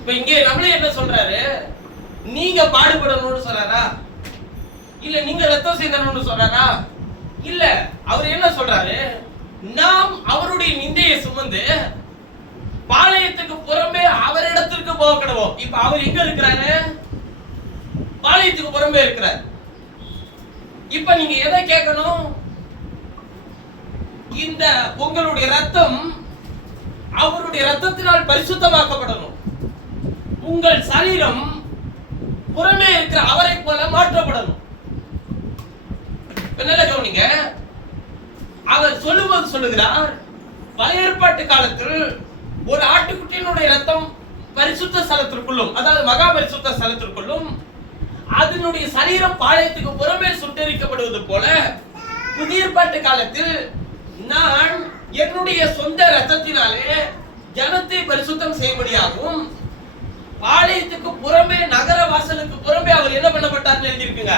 இப்ப இங்கே நம்மளே என்ன சொல்றாரு? நீங்க பாடுபடணும்னு சொல்றாரா? இல்ல நீங்க ரத்தம் சிந்தணும்னு சொல்றாரா? இல்ல. அவர் என்ன சொல்றாரு? நாம் அவருடைய நிந்தையை சுமந்து பாளையத்துக்கு புறம்பே அவரிடத்திற்கு போகணும். இப்ப அவர் எங்க இருக்கிறாரு? பாளையத்துக்கு புறம்பே இருக்கிறார். இப்ப நீங்க எதை கேட்கணும்? இந்த உங்களுடைய ரத்தம் அவருடைய ரத்தத்தினால் பரிசுத்தமாக்கப்படணும். உங்கள் சரீரம் புறமே இருக்கிற அவரை போல மாற்றப்படணும். நல்ல கவனிங்க. அவர் சொல்லும்போது சொல்லுகிறார், பழைய ஏற்பாட்டு காலத்தில் ஒரு ஆட்டுக்குட்டியினுடைய ரத்தம் பரிசுத்த ஸ்தலத்திற்குள்ளும், அதாவது மகா பரிசுத்த ஸ்தலத்திற்குள்ளும் அதனுடைய சரீரம் பாளையத்துக்கு புறமே சுட்டெரிக்கப்படுவது போல புதிய ஏற்பாட்டு காலத்தில் நான் என்னுடைய சொந்த ரத்தத்தினாலே ஜனத்தை பரிசுத்தம் செய்யும்படியாகவும் பாளையத்துக்கு புறமே நகர வாசலுக்கு புறமே அவர் என்ன பண்ணப்பட்டார்னு எழுதியிருக்குங்க,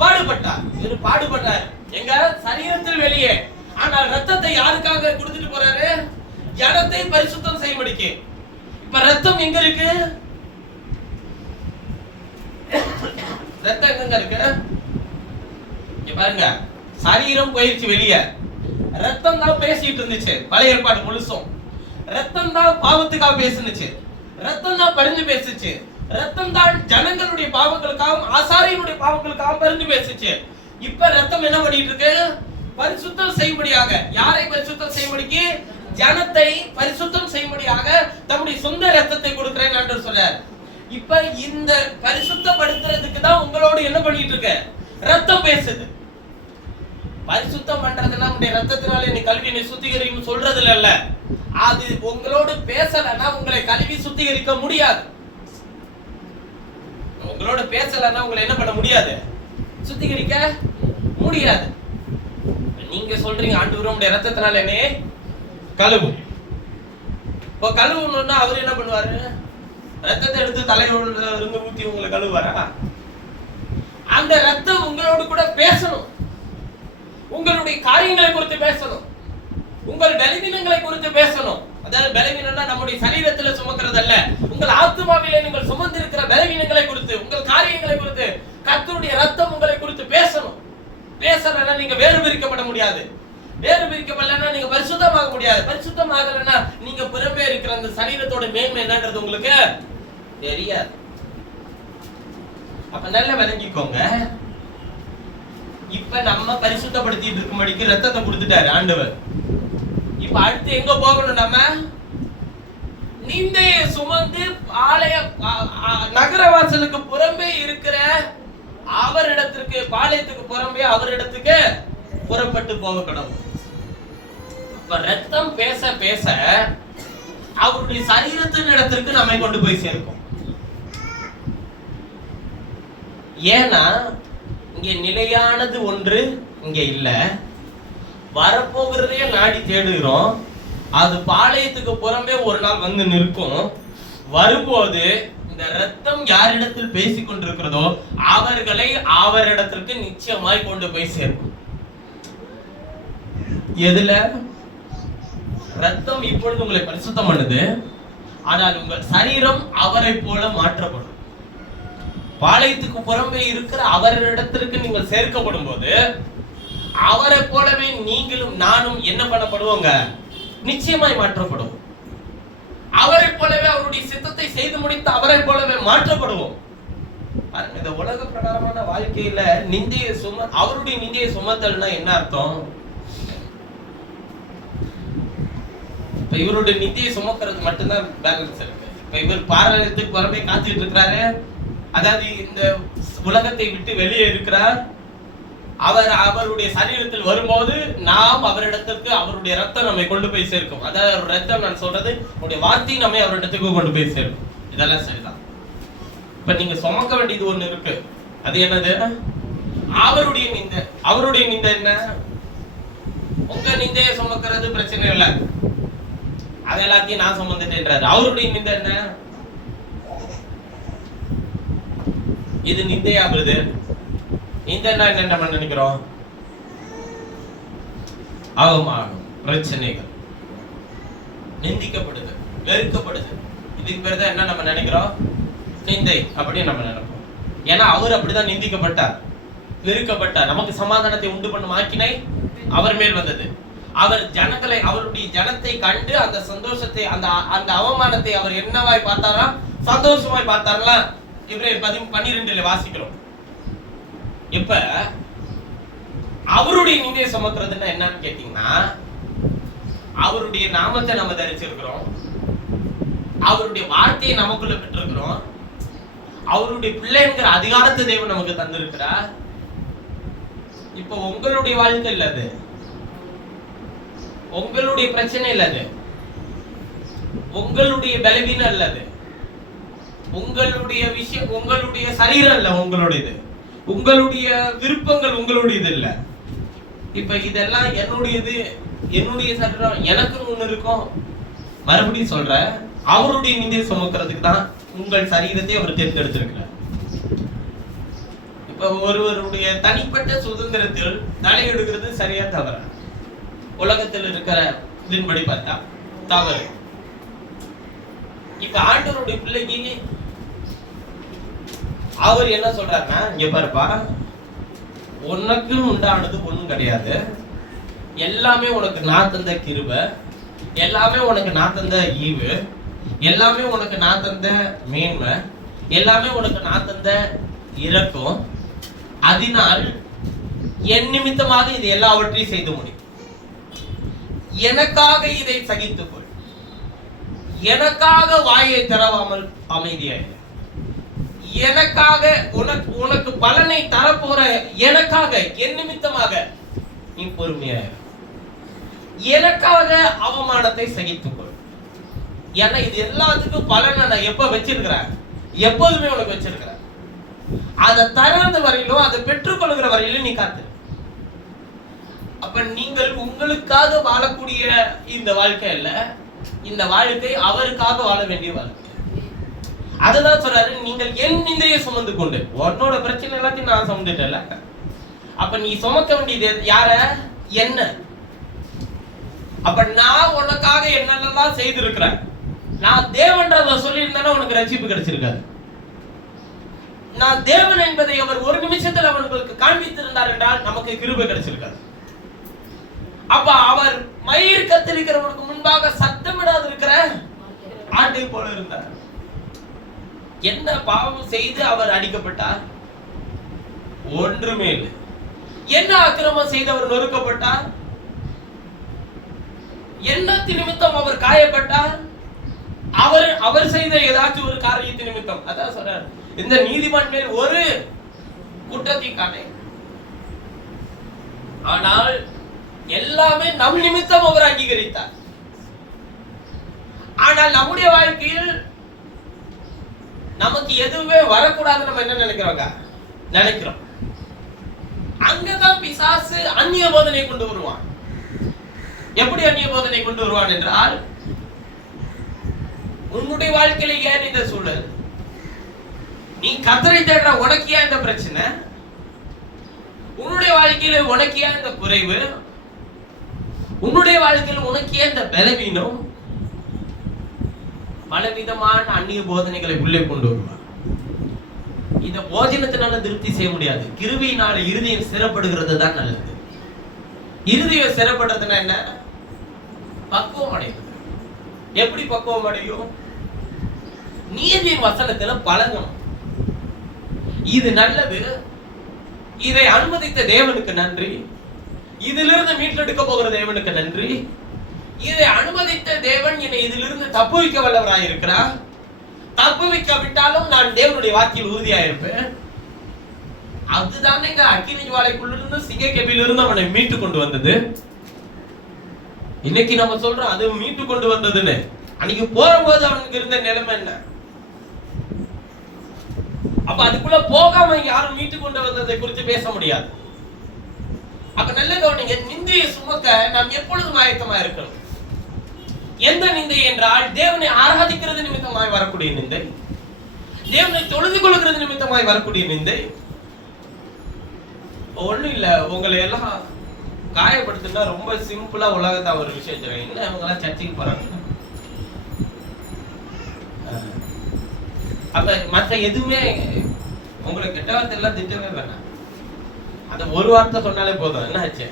பாடுபட்டார். இவர் பாடுபட்டார் எங்க? சரீரத்தில் வெளியே. ஆனால் ரத்தத்தை யாருக்காக கொடுத்துட்டு போறாரு? ஜனத்தை பரிசுத்தம் செய்யும்படிக்கு. இப்ப ரத்தம் எங்க இருக்கு? ரத்தம் எங்க இருக்கு? இங்க பாருங்க, சரீரம் போயிருச்சு வெளியே. ரத்தம் தான் பேசிட்டு இருந்துச்சு பழைய ஏற்பாடு முழுசும். ரத்தம் தான் பாவத்துக்காக பேசுனுச்சு, ரத்தம் தான் பரிந்து பேசுச்சு, ரத்தம் தான் ஜனங்களுடைய பாவங்களுக்காகவும் ஆசாரியனுடைய பாவங்களுக்காகவும் பரிந்து பேசுச்சு. இப்ப ரத்தம் என்ன பண்ணிட்டு இருக்கு? பரிசுத்தம் செய்யும்படியாக. யாரை பரிசுத்தம் செய்யும்படிக்கு? ஜனத்தை பரிசுத்தம் செய்யும்படியாக தம்முடைய சொந்த ரத்தத்தை கொடுக்கிறேன் என்று சொல்றார். இப்ப இந்த பரிசுத்தப்படுத்துறதுக்கு தான் உங்களோடு என்ன பண்ணிட்டு இருக்க? ரத்தம் பேசுது. பரிசுத்தம் பண்றதுன்னா நம்முடைய ரத்தத்தினால நீ கழுவி நீ சுத்திகரிக்கும் சொல்றதுல இல்ல. அது உங்களோடு பேசலன்னா உங்களை கழுவி சுத்திகரிக்க முடியாது. உங்களோட பேசலன்னா உங்களை என்ன பண்ண முடியாது? சுத்திகரிக்க முடியாது. நீங்க சொல்றீங்க ஆண்டவரே உம்முடைய ரத்தத்தினால என்னைய கழுவும். இப்போ கழுவணும்னா அவர் என்ன பண்ணுவாரு? ரத்தத்தை எடுத்து தலையோட இருந்து ஊத்தி உங்களை கழுவாரா? அந்த ரத்தம் உங்களோடு கூட பேசணும். உங்களுடைய காரியங்களை குறித்து பேசணும். உங்கள் பலவீனங்களை குறித்து பேசணும். அதாவது பலவீனம்னா நம்முடைய சரீரத்துல சுமக்கிறது அல்ல. உங்கள் ஆத்மாவிலே நீங்கள் சுமந்திருக்கிற பலவீனங்களை குறித்து, உங்கள் காரியங்களை குறித்து கர்த்தருடைய ரத்தம் உங்களை குறித்து பேசணும். பேசலன்னா நீங்க வேறு பிரிக்கப்பட முடியாது. வேறு பிரிக்கப்படலன்னா நீங்க பரிசுத்தமாக முடியாது. பரிசுத்தமாகலன்னா நீங்க புறம்பே இருக்கிற அந்த சரீரத்தோட மேன்மை என்னன்றது உங்களுக்கு தெரியாது. அப்ப நல்லா விளங்கிக்கோங்க. இப்ப நம்ம பரிசுத்தப்படுத்திட்டு இருக்கும்படிக்கு ரத்தத்தை கொடுத்துட்டாரு ஆண்டவர். இப்ப அடுத்து எங்க போகணும்? நம்ம நிந்தையை சுமந்து ஆலய நகரவாசலுக்கு புறம்பே இருக்கிற அவரிடத்திற்கு, பாளையத்துக்கு புறம்பே அவரிடத்துக்கு புறப்பட்டு போகணும். இப்ப ரத்தம் பேச பேச அவருடைய சரீரத்தின் இடத்திற்கு நம்மை கொண்டு போய் சேர்க்கும். ஏன்னா இங்க நிலையானது ஒன்று இங்க இல்ல. வரப்போகிறதையே நாடி தேடுகிறோம். அது பாளையத்துக்கு புறம்பே ஒரு நாள் வந்து நிற்கும். வரும்போது இந்த ரத்தம் யாரிடத்தில் பேசிக் கொண்டிருக்கிறதோ அவர்களை அவரிடத்திற்கு நிச்சயமாய் கொண்டு போய் சேர்க்கும். எதுல? ரத்தம் இப்பொழுது உங்களை பரிசுத்தம் பண்ணுது, ஆனால் உங்கள் சரீரம் அவரை போல மாற்றப்படும். பாளையத்துக்கு புறம்பே இருக்கிற அவரிடத்திற்கு நீங்கள் சேர்க்கப்படும் போது அவரை போலவே நீங்களும் நானும் என்ன பண்ணப்படுவோங்க? நிச்சயமாய் மாற்றப்படும். அவரை போலவே அவருடைய சித்தத்தை செய்து முடித்த அவரை போலவே மாற்றப்படுவோம். இந்த உலக பிரகாரமான வாழ்க்கையில நிந்தையை அவருடைய நிந்தையை சுமத்தல்னா என்ன அர்த்தம்? இப்ப இவருடைய நிந்தையை சுமக்கிறது மட்டும்தான் பேலன்ஸ் இருக்கு. இப்ப இவர் பாரம்பரியத்துக்கு புறம்பே காத்துட்டு இருக்கிறாரு. அதாவது இந்த உலகத்தை விட்டு வெளியே இருக்கிறார். அவர் அவருடைய சரீரத்தில் வரும்போது நாம் அவரிடத்திற்கு அவருடைய ரத்தம் நம்மை கொண்டு போய் சேர்க்கும். அதாவது ரத்தம் நான் சொல்றது உங்களுடைய வார்த்தை நம்மை அவரிடத்துக்கு கொண்டு போய் சேர்க்கும். இதெல்லாம் சரிதான். இப்ப நீங்க சுமக்க வேண்டியது ஒண்ணு இருக்கு. அது என்னது? அவருடைய நிந்தை. அவருடைய நிந்தை என்ன? உங்க நிந்தையை சுமக்கிறது பிரச்சனை இல்லை, அது எல்லாத்தையும் நான் சுமந்துட்டேன்றாரு. அவருடைய நிந்தை என்ன? இது நிந்தையா வருது. நிந்தைன்னா என்ன நம்ம நினைக்கிறோம்? அவமானம், பிரச்சனைகள், நிந்திக்கப்படுது, வெறுக்கப்படுது. இதுக்கு பேர் தான் என்ன நம்ம நினைக்கிறோம்? நிந்தை அப்படி நம்ம நினைப்போம். ஏன்னா அவர் அப்படிதான் நிந்திக்கப்பட்டார், வெறுக்கப்பட்டார். நமக்கு சமாதானத்தை உண்டு பண்ணும் ஆக்கினை அவர் மேல் வந்தது. அவர் ஜனங்களை, அவருடைய ஜனத்தை கண்டு அந்த சந்தோஷத்தை, அந்த அவமானத்தை அவர் என்னவாய் பார்த்தாரா? சந்தோஷமாய் பார்த்தாரா? இப்ரேயர் 12 வாசிக்கிறோம். இப்ப அவருடைய நிந்தையை சுமக்கிறதுன்னா என்னன்னு கேட்டீங்கன்னா, அவருடைய நாமத்தை நம்ம தரிச்சிருக்கிறோம், அவருடைய வார்த்தையை நமக்குள்ள பெற்றிருக்கிறோம், அவருடைய பிள்ளைங்கிற அதிகாரத்தை தேவன் நமக்கு தந்திருக்கிறார். இப்ப உங்களுடைய வாழ்க்கை இல்ல, அது உங்களுடைய பிரச்சனை இல்ல, அது உங்களுடைய பலவீனம் இல்ல, அது உங்களுடைய விஷயம், உங்களுடைய சரீரம் இல்ல, உங்களுடையது, உங்களுடைய விருப்பங்கள் உங்களுடையது இல்ல. இப்ப இதெல்லாம் என்னுடையது, என்னுடைய சரீரம் எனக்கு ஒண்ணு இருக்கும். மறுபடியும் சொல்ற, அவருடைய நிந்தையை சுமக்கிறதுக்கு தான் உங்கள் சரீரத்தை அவர் தேர்ந்தெடுத்திருக்கிறார். இப்ப ஒருவருடைய தனிப்பட்ட சுதந்திரத்தில் தலையிடுகிறது சரியா தவறா? உலகத்தில் இருக்கிற இதன்படி பார்த்தா தவறு. இப்ப ஆண்டவருடைய பிள்ளைக்கு அவர் என்ன சொல்றாருன்னா, இங்க பாருப்பா, உனக்கு உண்டானது ஒண்ணும் கிடையாது, எல்லாமே உனக்கு நான் தந்த கிருபை, எல்லாமே உனக்கு நான் தந்த ஈவு, எல்லாமே உனக்கு நான் தந்த மேன்மை, எல்லாமே உனக்கு நான் தந்த இரக்கம். அதனால் என் நிமித்தமாக இது எல்லாவற்றையும் செய்து முடி, எனக்காக இதை சகித்துக்கொள், எனக்காக வாயை திறவாமல் அமைதியாயிரு, எனக்காக உனக்கு பலனை தரப்போற எனக்காக என் நிமித்தமாக நீ பொறுமையாயிரு, எனக்காக அவமானத்தை சகித்துக்கொள். ஏன்னா இது எல்லாத்துக்கும் பலனை நான் எப்ப வச்சிருக்கிறேன், எப்போதுமே உனக்கு வச்சிருக்கிறேன். அதை தராத வரையிலும், அதை பெற்றுக்கொள்கிற வரையிலும் நீ காத்து. அப்ப நீங்கள் உங்களுக்காக வாழக்கூடிய இந்த வாழ்க்கை இல்ல, இந்த வாழ்க்கை அவருக்காக வாழ வேண்டிய வாழ்க்கை. அதுதான் சொல்றாரு, நீங்கள் என் நிந்தையை சுமந்து கொண்டு. உன்னோட பிரச்சனை எல்லாத்தையும் நான் சுமந்துட்டேன்ல, அப்ப நீ சுமக்க வேண்டியது யார? என்ன? அப்ப நான் உனக்காக என்னென்னலாம் செய்திருக்கிறேன். நான் தேவன்றத சொல்லியிருந்தேன்னா உனக்கு ரட்சிப்பு கிடைச்சிருக்காது. நான் தேவன் என்பதை அவர் ஒரு நிமிஷத்துல அவர்களுக்கு காண்பித்திருந்தார் என்றால் நமக்கு கிருபை கிடைச்சிருக்காது. அப்ப அவர் மயிர் கத்தரிக்கிறவனுக்கு முன்பாக சத்தமிடாது இருக்கிற ஆட்டை போல இருந்தார். என்ன பாவம் செய்து அவர் அடிக்கப்பட்டார்? ஒன்றுமே இல்லை. என்ன அக்கிரமம் செய்து அவர் நொறுக்கப்பட்டார்? என்ன நிமித்தம் அவர் காயப்பட்டார்? அவர் செய்த ஏதாச்சும் ஒரு காரியத்தின் நிமித்தம். அதான் சொல்றார், இந்த நீதிமான் மேல் ஒரு குற்றத்தை காணே, ஆனால் எல்லாமே நம் நிமித்தம் அவர் அங்கீகரித்தார். ஆனால் நம்முடைய வாழ்க்கையில் நமக்கு எதுவுமே வரக்கூடாது நம்ம என்ன நினைக்கிறோம். அங்கதான் பிசாசு அந்நிய போதனை கொண்டு வருவான். எப்படி அந்நிய போதனை கொண்டு வருவான் என்றால், உன்னுடைய வாழ்க்கையில ஏன் இந்த சூழல், நீ கர்த்தரை தேடுற உனக்கு ஏன் இந்த பிரச்சனை, உன்னுடைய வாழ்க்கையில உனக்கு ஏன் இந்த குறைவு, உன்னுடைய வாழ்க்கையில உனக்கு ஏன் இந்த பலவீனம், பலவிதமான அந்நிய போதனைகளை உள்ளே கொண்டு வருவார். இந்த போஜனத்தினால திருப்தி செய்ய முடியாது. கிருபையினால இருதயம் சிறப்படுகிறது தான் நல்லது. இருதயம் சிறப்படுறதுன்னா என்ன? பக்குவம் அடையும். எப்படி பக்குவம் அடையும்? நீதியின் வசனத்துல பழகணும். இது நல்லது, இதை அனுமதித்த தேவனுக்கு நன்றி, இதிலிருந்து மீட்டெடுக்க போகிற தேவனுக்கு நன்றி, இதை அனுமதித்த தேவன் என்னை இதிலிருந்து தப்புவிக்க வல்லவராய் இருக்கிறார், தப்புவிக்க விட்டாலும் நான் தேவனுடைய வாக்கில் உறுதியாயிருப்பேன். அதுதானே அக்கினி ஜுவாலைக்குள்ளிருந்து சிங்கக்கெபியிலிருந்து அவனை மீட்டு கொண்டு வந்தது. இன்னைக்கு நம்ம சொல்றோம் அது மீட்டு கொண்டு வந்ததுன்னு. அன்னைக்கு போகும்போது அவனுக்கு இருந்த நிலைமை என்ன? அப்ப அதுக்குள்ள போகாம யாரும் மீட்டு கொண்டு வந்ததை குறித்து பேச முடியாது. அப்ப நல்ல கவனிங்க, நிந்தையை சுமக்க நாம் எப்பொழுதும் ஆயத்தமா இருக்கணும். எந்த நிந்தை என்றால், தேவனை ஆராதிக்கிறது நிமித்தமாய் வரக்கூடிய நிந்தை, தேவனை தொழுது கொள்கிறது நிமித்தமாய் வரக்கூடிய நிந்தை. ஒண்ணும் இல்ல, உங்களை எல்லாம் காயப்படுத்தினா ரொம்ப சிம்பிளா உலகத்தை ஒரு விஷயம் சொல்றேன். என்ன அவங்க எல்லாம் சர்ச்சைக்கு போறாங்க, அப்ப மற்ற எதுவுமே உங்களை கெட்ட வார்த்தை எல்லாம் திட்டவே வேணாம். அந்த ஒரு வார்த்தை சொன்னாலே போதும். என்ன ஆச்சு?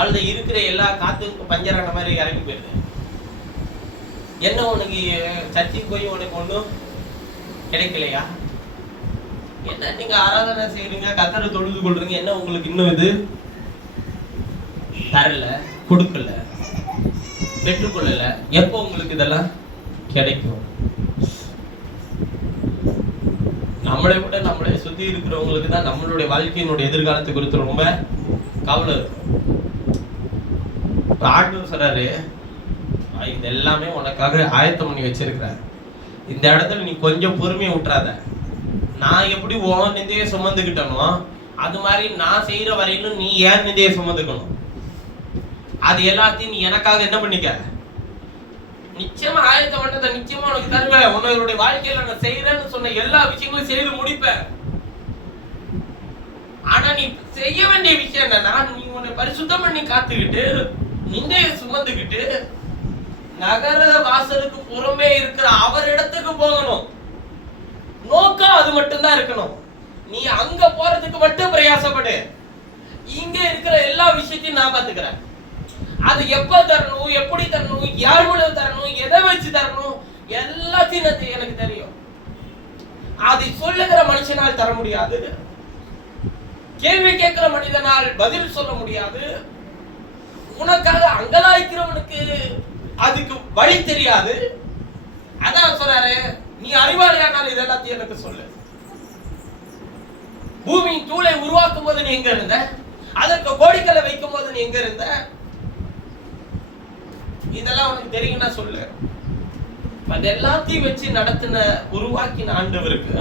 அதுல இருக்கிற எல்லா காத்துக்கும் பஞ்சரான மாதிரி இறங்கி போயிடுது. என்ன உனக்கு சர்ச்சைக்கு போய் உனக்கு ஒன்றும் கிடைக்கலையா? என்ன நீங்க ஆராதனை செய்யறீங்க, கர்த்தரை தொழுது கொள்றீங்க, என்ன உங்களுக்கு இன்னும் இது தரல, கொடுக்கல, பெற்றுக்கொள்ளல? எப்போ உங்களுக்கு இதெல்லாம் கிடைக்கும்? நம்மளை விட நம்மளை சுத்தி இருக்கிறவங்களுக்கு தான் நம்மளுடைய வாழ்க்கையினுடைய எதிர்காலத்தை குறித்து ரொம்ப கவலை இருக்கும். ஆண்டவர் சொல்றாரு, இது எல்லாமே உனக்காக ஆயத்தம் பண்ணி வச்சிருக்கிறார். இந்த இடத்துல நீ கொஞ்சம் பொறுமையை விட்டுறாத. நான் எப்படி உன் நிந்தையை சுமந்துக்கிட்டனோ அது மாதிரி நான் செய்யற வரையிலும் நீ ஏன் நிந்தையை சுமந்துக்கணும். அது எல்லாத்தையும் நீ எனக்காக என்ன பண்ணிக்க, நிச்சயமா ஆயத்தம் பண்ணதை நிச்சயமா உனக்கு தருவேன். உன்னுடைய வாழ்க்கையில நான் செய்யறேன்னு சொன்ன எல்லா விஷயங்களும் செய்து முடிப்பேன். ஆனா நீ செய்ய வேண்டிய விஷயம் என்னன்னா, நீ உன்னை பரிசுத்தம் பண்ணி காத்துக்கிட்டு நிந்தையை சுமந்துக்கிட்டு நகர வாசலுக்கு புறமே இருக்கிற அவர் இடத்துக்கு போகணும். நோக்கம் அது மட்டும்தான் இருக்கணும். நீ அங்க போறதுக்கு மட்டும் பிரயாசப்படு. இங்க இருக்கிற எல்லா விஷயத்தையும் நான் பாத்துக்கிறேன். அது எப்ப தரணும், எப்படி தரணும், யார் மூலம் தரணும், எதை வச்சு தரணும், எல்லாத்தையும் எனக்கு தெரியும். அதை சொல்லுகிற மனுஷனால் தர முடியாது, கேள்வி கேட்கிற மனிதனால் பதில் சொல்ல முடியாது. உனக்காக அங்கலாய்க்கிறவனுக்கு அதுக்கு வழி தெரியாது. அதான் சொல்றாரு, நீ அறிவாளியானால் இது எல்லாத்தையும் எனக்கு சொல்லு. பூமியின் தூளை உருவாக்கும் போது நீ எங்க இருந்த? அதற்கு கோடிக்கலை வைக்கும் போது நீ எங்க இருந்த? இதெல்லாம் உனக்கு தெரியும்னா சொல்லு. அது எல்லாத்தையும் வச்சு நடத்தின உருவாக்கின ஆண்டவருக்கு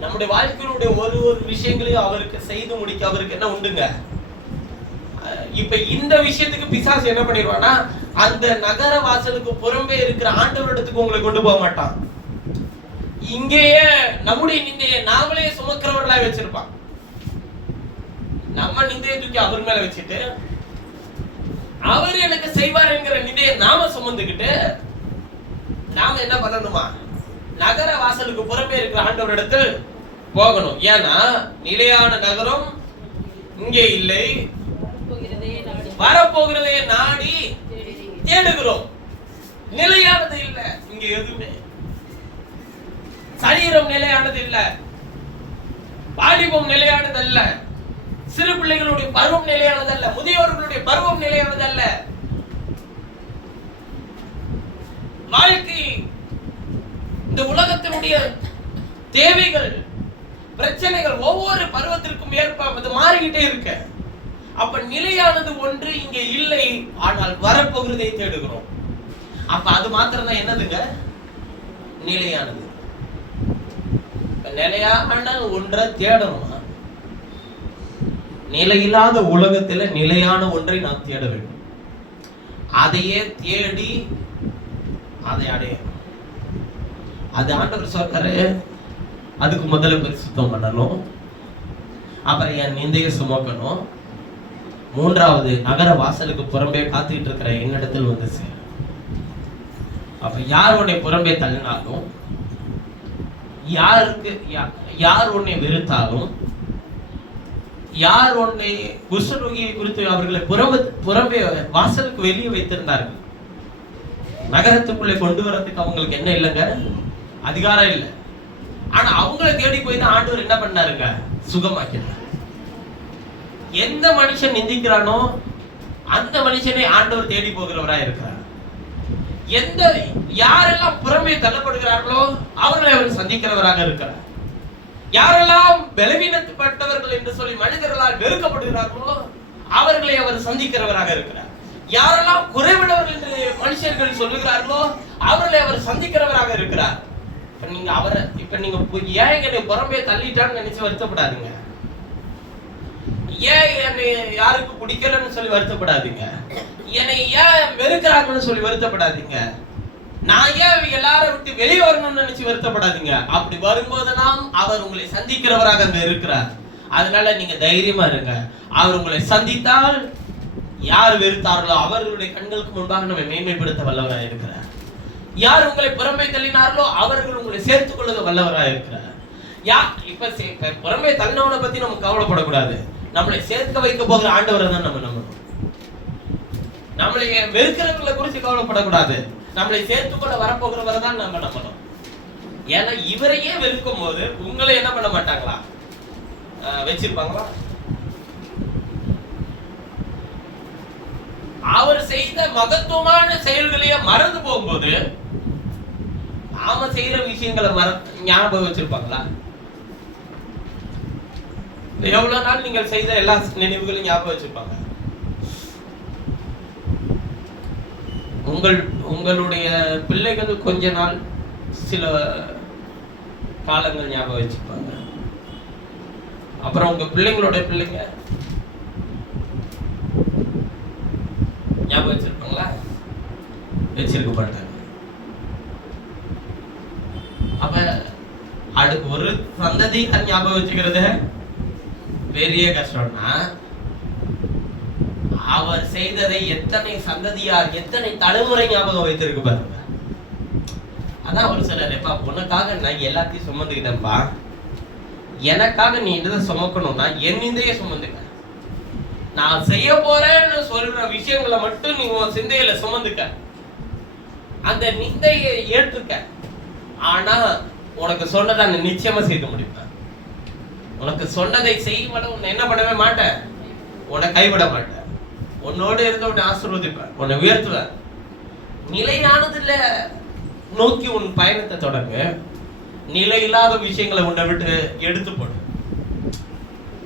நம்முடைய வாழ்க்கையினுடைய ஒரு ஒரு விஷயங்களையும் அவருக்கு செய்து முடிக்க அவருக்கு என்ன உண்டுங்க. இப்ப இந்த விஷயத்துக்கு பிசாசு என்ன பண்ணிடுவானா, அந்த நகர வாசலுக்கு புறம்பே இருக்கிற ஆண்டவரிடத்துக்கு உங்களை கொண்டு போக மாட்டான். இங்கேயே நம்முடைய நிந்தையை நாமளே சுமக்கிறவர்களா வச்சிருப்பான். நம்ம நிந்தையை தூக்கி அவர் மேல வச்சுட்டு அவர் எனக்கு செய்வார் என்கிற நிந்தையை நாம சுமந்துக்கிட்டு நாம என்ன பண்ணணுமா, நகர வாசலுக்கு புறம்பே இருக்கிற ஆண்டவரிடத்தில் போகணும். ஏன்னா நிலையான நகரம் இங்கே இல்லை, வரப்போகிறதே நாடி தேடுகிறோம். நிலையானது இல்ல இங்க எதுவுமே. சரீரம் நிலையானது இல்ல, வாலிபம் நிலையானது அல்ல, சிறு பிள்ளைகளுடைய பருவம் நிலையானது அல்ல, முதியோர்களுடைய பருவம் நிலையானது அல்ல. வாழ்க்கை இந்த உலகத்தினுடைய தேவைகள், பிரச்சனைகள் ஒவ்வொரு பருவத்திற்கும் ஏற்ப அது மாறிக்கிட்டே இருக்கு. அப்ப நிலையானது ஒன்று இங்க இல்லை, ஆனால் வரப்போகிறதை தேடுகிறோம். அப்ப அது மாத்திரம் தான் என்னதுங்க நிலையானது. நிலையான ஒன்றை தேடணுமா? நிலையில்லாத உலகத்துல நிலையான ஒன்றை நாம் தேட வேண்டும். அதையே தேடி அதை அடையணும். அது ஆண்டவர் சொல்றாரு, அதுக்கு முதல்ல பரிசுத்தம் பண்ணணும், அப்புறம் என் நிந்தையை சுமக்கணும், மூன்றாவது நகர வாசலுக்கு புறம்பே காத்துக்கிட்டு இருக்கிற என்னிடத்தில் வந்து சேரும். அப்ப யார் உன்னை புறம்பே தள்ளினாலும், யார் உன்னை வெறுத்தாலும், யார் உன்னை குஷ்டரோகியை குறித்து அவர்களை புறம்பே வாசலுக்கு வெளியே வைத்திருந்தார்கள், நகரத்துக்குள்ளே கொண்டு வரதுக்கு அவங்களுக்கு என்ன இல்லைங்க, அதிகாரம் இல்லை. ஆனா அவங்களை தேடி போய் தான் ஆண்டவர் என்ன பண்ணாருங்க, சுகமாக்கிறார். எந்த மனுஷன் நிந்திக்கிறானோ அந்த மனுஷனை ஆண்டவர் தேடி போகிறவராய் இருக்கிறார். யாரெல்லாம் புறமே தள்ளப்படுகிறார்களோ அவர்களை அவர் சந்திக்கிறவராக இருக்கிறார். யாரெல்லாம் பலவீனப்பட்டவர்கள் என்று சொல்லி மனிதர்களால் வெறுக்கப்படுகிறார்களோ அவர்களை அவர் சந்திக்கிறவராக இருக்கிறார். யாரெல்லாம் குறைவிடவர்கள் என்று மனுஷர்கள் சொல்லுகிறார்களோ அவர்களை அவர் சந்திக்கிறவராக இருக்கிறார். நீங்க அவரை நீங்க ஏன் என்னை புறம்பே தள்ளிட்டான்னு நினைச்சு வருத்தப்படாதீங்க. ஏன் என்னை யாருக்கு பிடிக்கலன்னு சொல்லி வருத்தப்படாதீங்க. என்னை ஏன் வெறுக்கிறாங்கன்னு சொல்லி வருத்தப்படாதீங்க. நான் ஏன் எல்லாரும் விட்டு வெளியே வரணும்னு நினைச்சு வருத்தப்படாதீங்க. அப்படி வரும்போதெல்லாம் அவர் உங்களை சந்திக்கிறவராக அங்க இருக்கிறார். அதனால நீங்க தைரியமா இருங்க. அவர் உங்களை சந்தித்தால் யார் வெறுத்தார்களோ அவர்களுடைய கண்களுக்கு முன்பாக நம்ம மேன்மைப்படுத்த வல்லவராக இருக்கிறார். யார் உங்களை புறம்பே தள்ளினார்களோ அவர்கள் உங்களை சேர்த்துக் கொள்ள வல்லவராக இருக்கிறார். இப்ப புறம்பே தள்ளினவனை பத்தி நம்ம கவலைப்படக்கூடாது. நம்மளை சேர்க்க வைக்க போகிற ஆண்டவரை தான் நம்ம நம்பணும். நம்மளை வெறுக்கிறவர்களை குறித்து கவலைப்படக்கூடாது. நம்மளை சேர்த்துக்கொள்ள வரப்போகிறவரை தான் நம்ம நம்பணும். ஏன்னா இவரையே வெறுக்கும் போது உங்களை என்ன பண்ண மாட்டாங்களா, வச்சிருப்பாங்களா? அவர் செய்த மகத்துவமான செயல்களையே மறந்து போகும்போது நாம செய்யற விஷயங்களை ஞாபகம் வச்சிருப்பாங்களா? எவ்வளவு நாள் நீங்கள் செய்த எல்லா நினைவுகளையும் ஞாபகம் வச்சிருப்பாங்க? உங்களுடைய பிள்ளைகள் கொஞ்ச நாள் சில காலங்கள் ஞாபகம் வச்சிருப்பாங்க. அப்புறம் உங்க பிள்ளைங்களோட பிள்ளைங்க ஞாபகம் வச்சிருப்பாங்களா? வச்சிருக்க மாட்டாங்க. அப்ப அடுக்கு ஒரு சந்ததி ஞாபகம் வச்சுக்கிறது பெரிய கஷ்டம்னா அவர் செய்ததை எத்தனை சந்ததியார் எத்தனை தலைமுறை ஞாபகம் வைத்திருக்கு பாருங்க. அதான் அவர் சொல்றாருப்பா, உனக்காக நான் எல்லாத்தையும் சுமந்துக்கிட்டேன்ப்பா, எனக்காக நீ இதை சுமக்கணும்னா என் நிந்தைய சுமந்துக்க. நான் செய்ய போறேன்னு சொல்ற விஷயங்களை மட்டும் நீ உன் சிந்தையில சுமந்துக்க, அந்த நிந்தையை ஏற்றுக்க. ஆனா உனக்கு சொன்னதை நான் நிச்சயமா செய்து முடிப்பேன். உனக்கு சொன்னதை செய்வன உன்னை என்ன பண்ணவே மாட்டேன், உன்னை கைவிட மாட்டேன். உன்னோடு இருந்த உன்னை ஆசீர்வதிப்பேன், உன்னை உயர்த்துவேன். நிலையானதுல நோக்கி உன் பயணத்தை தொடங்க. நிலை இல்லாத விஷயங்களை உன்னை விட்டு எடுத்து போடு.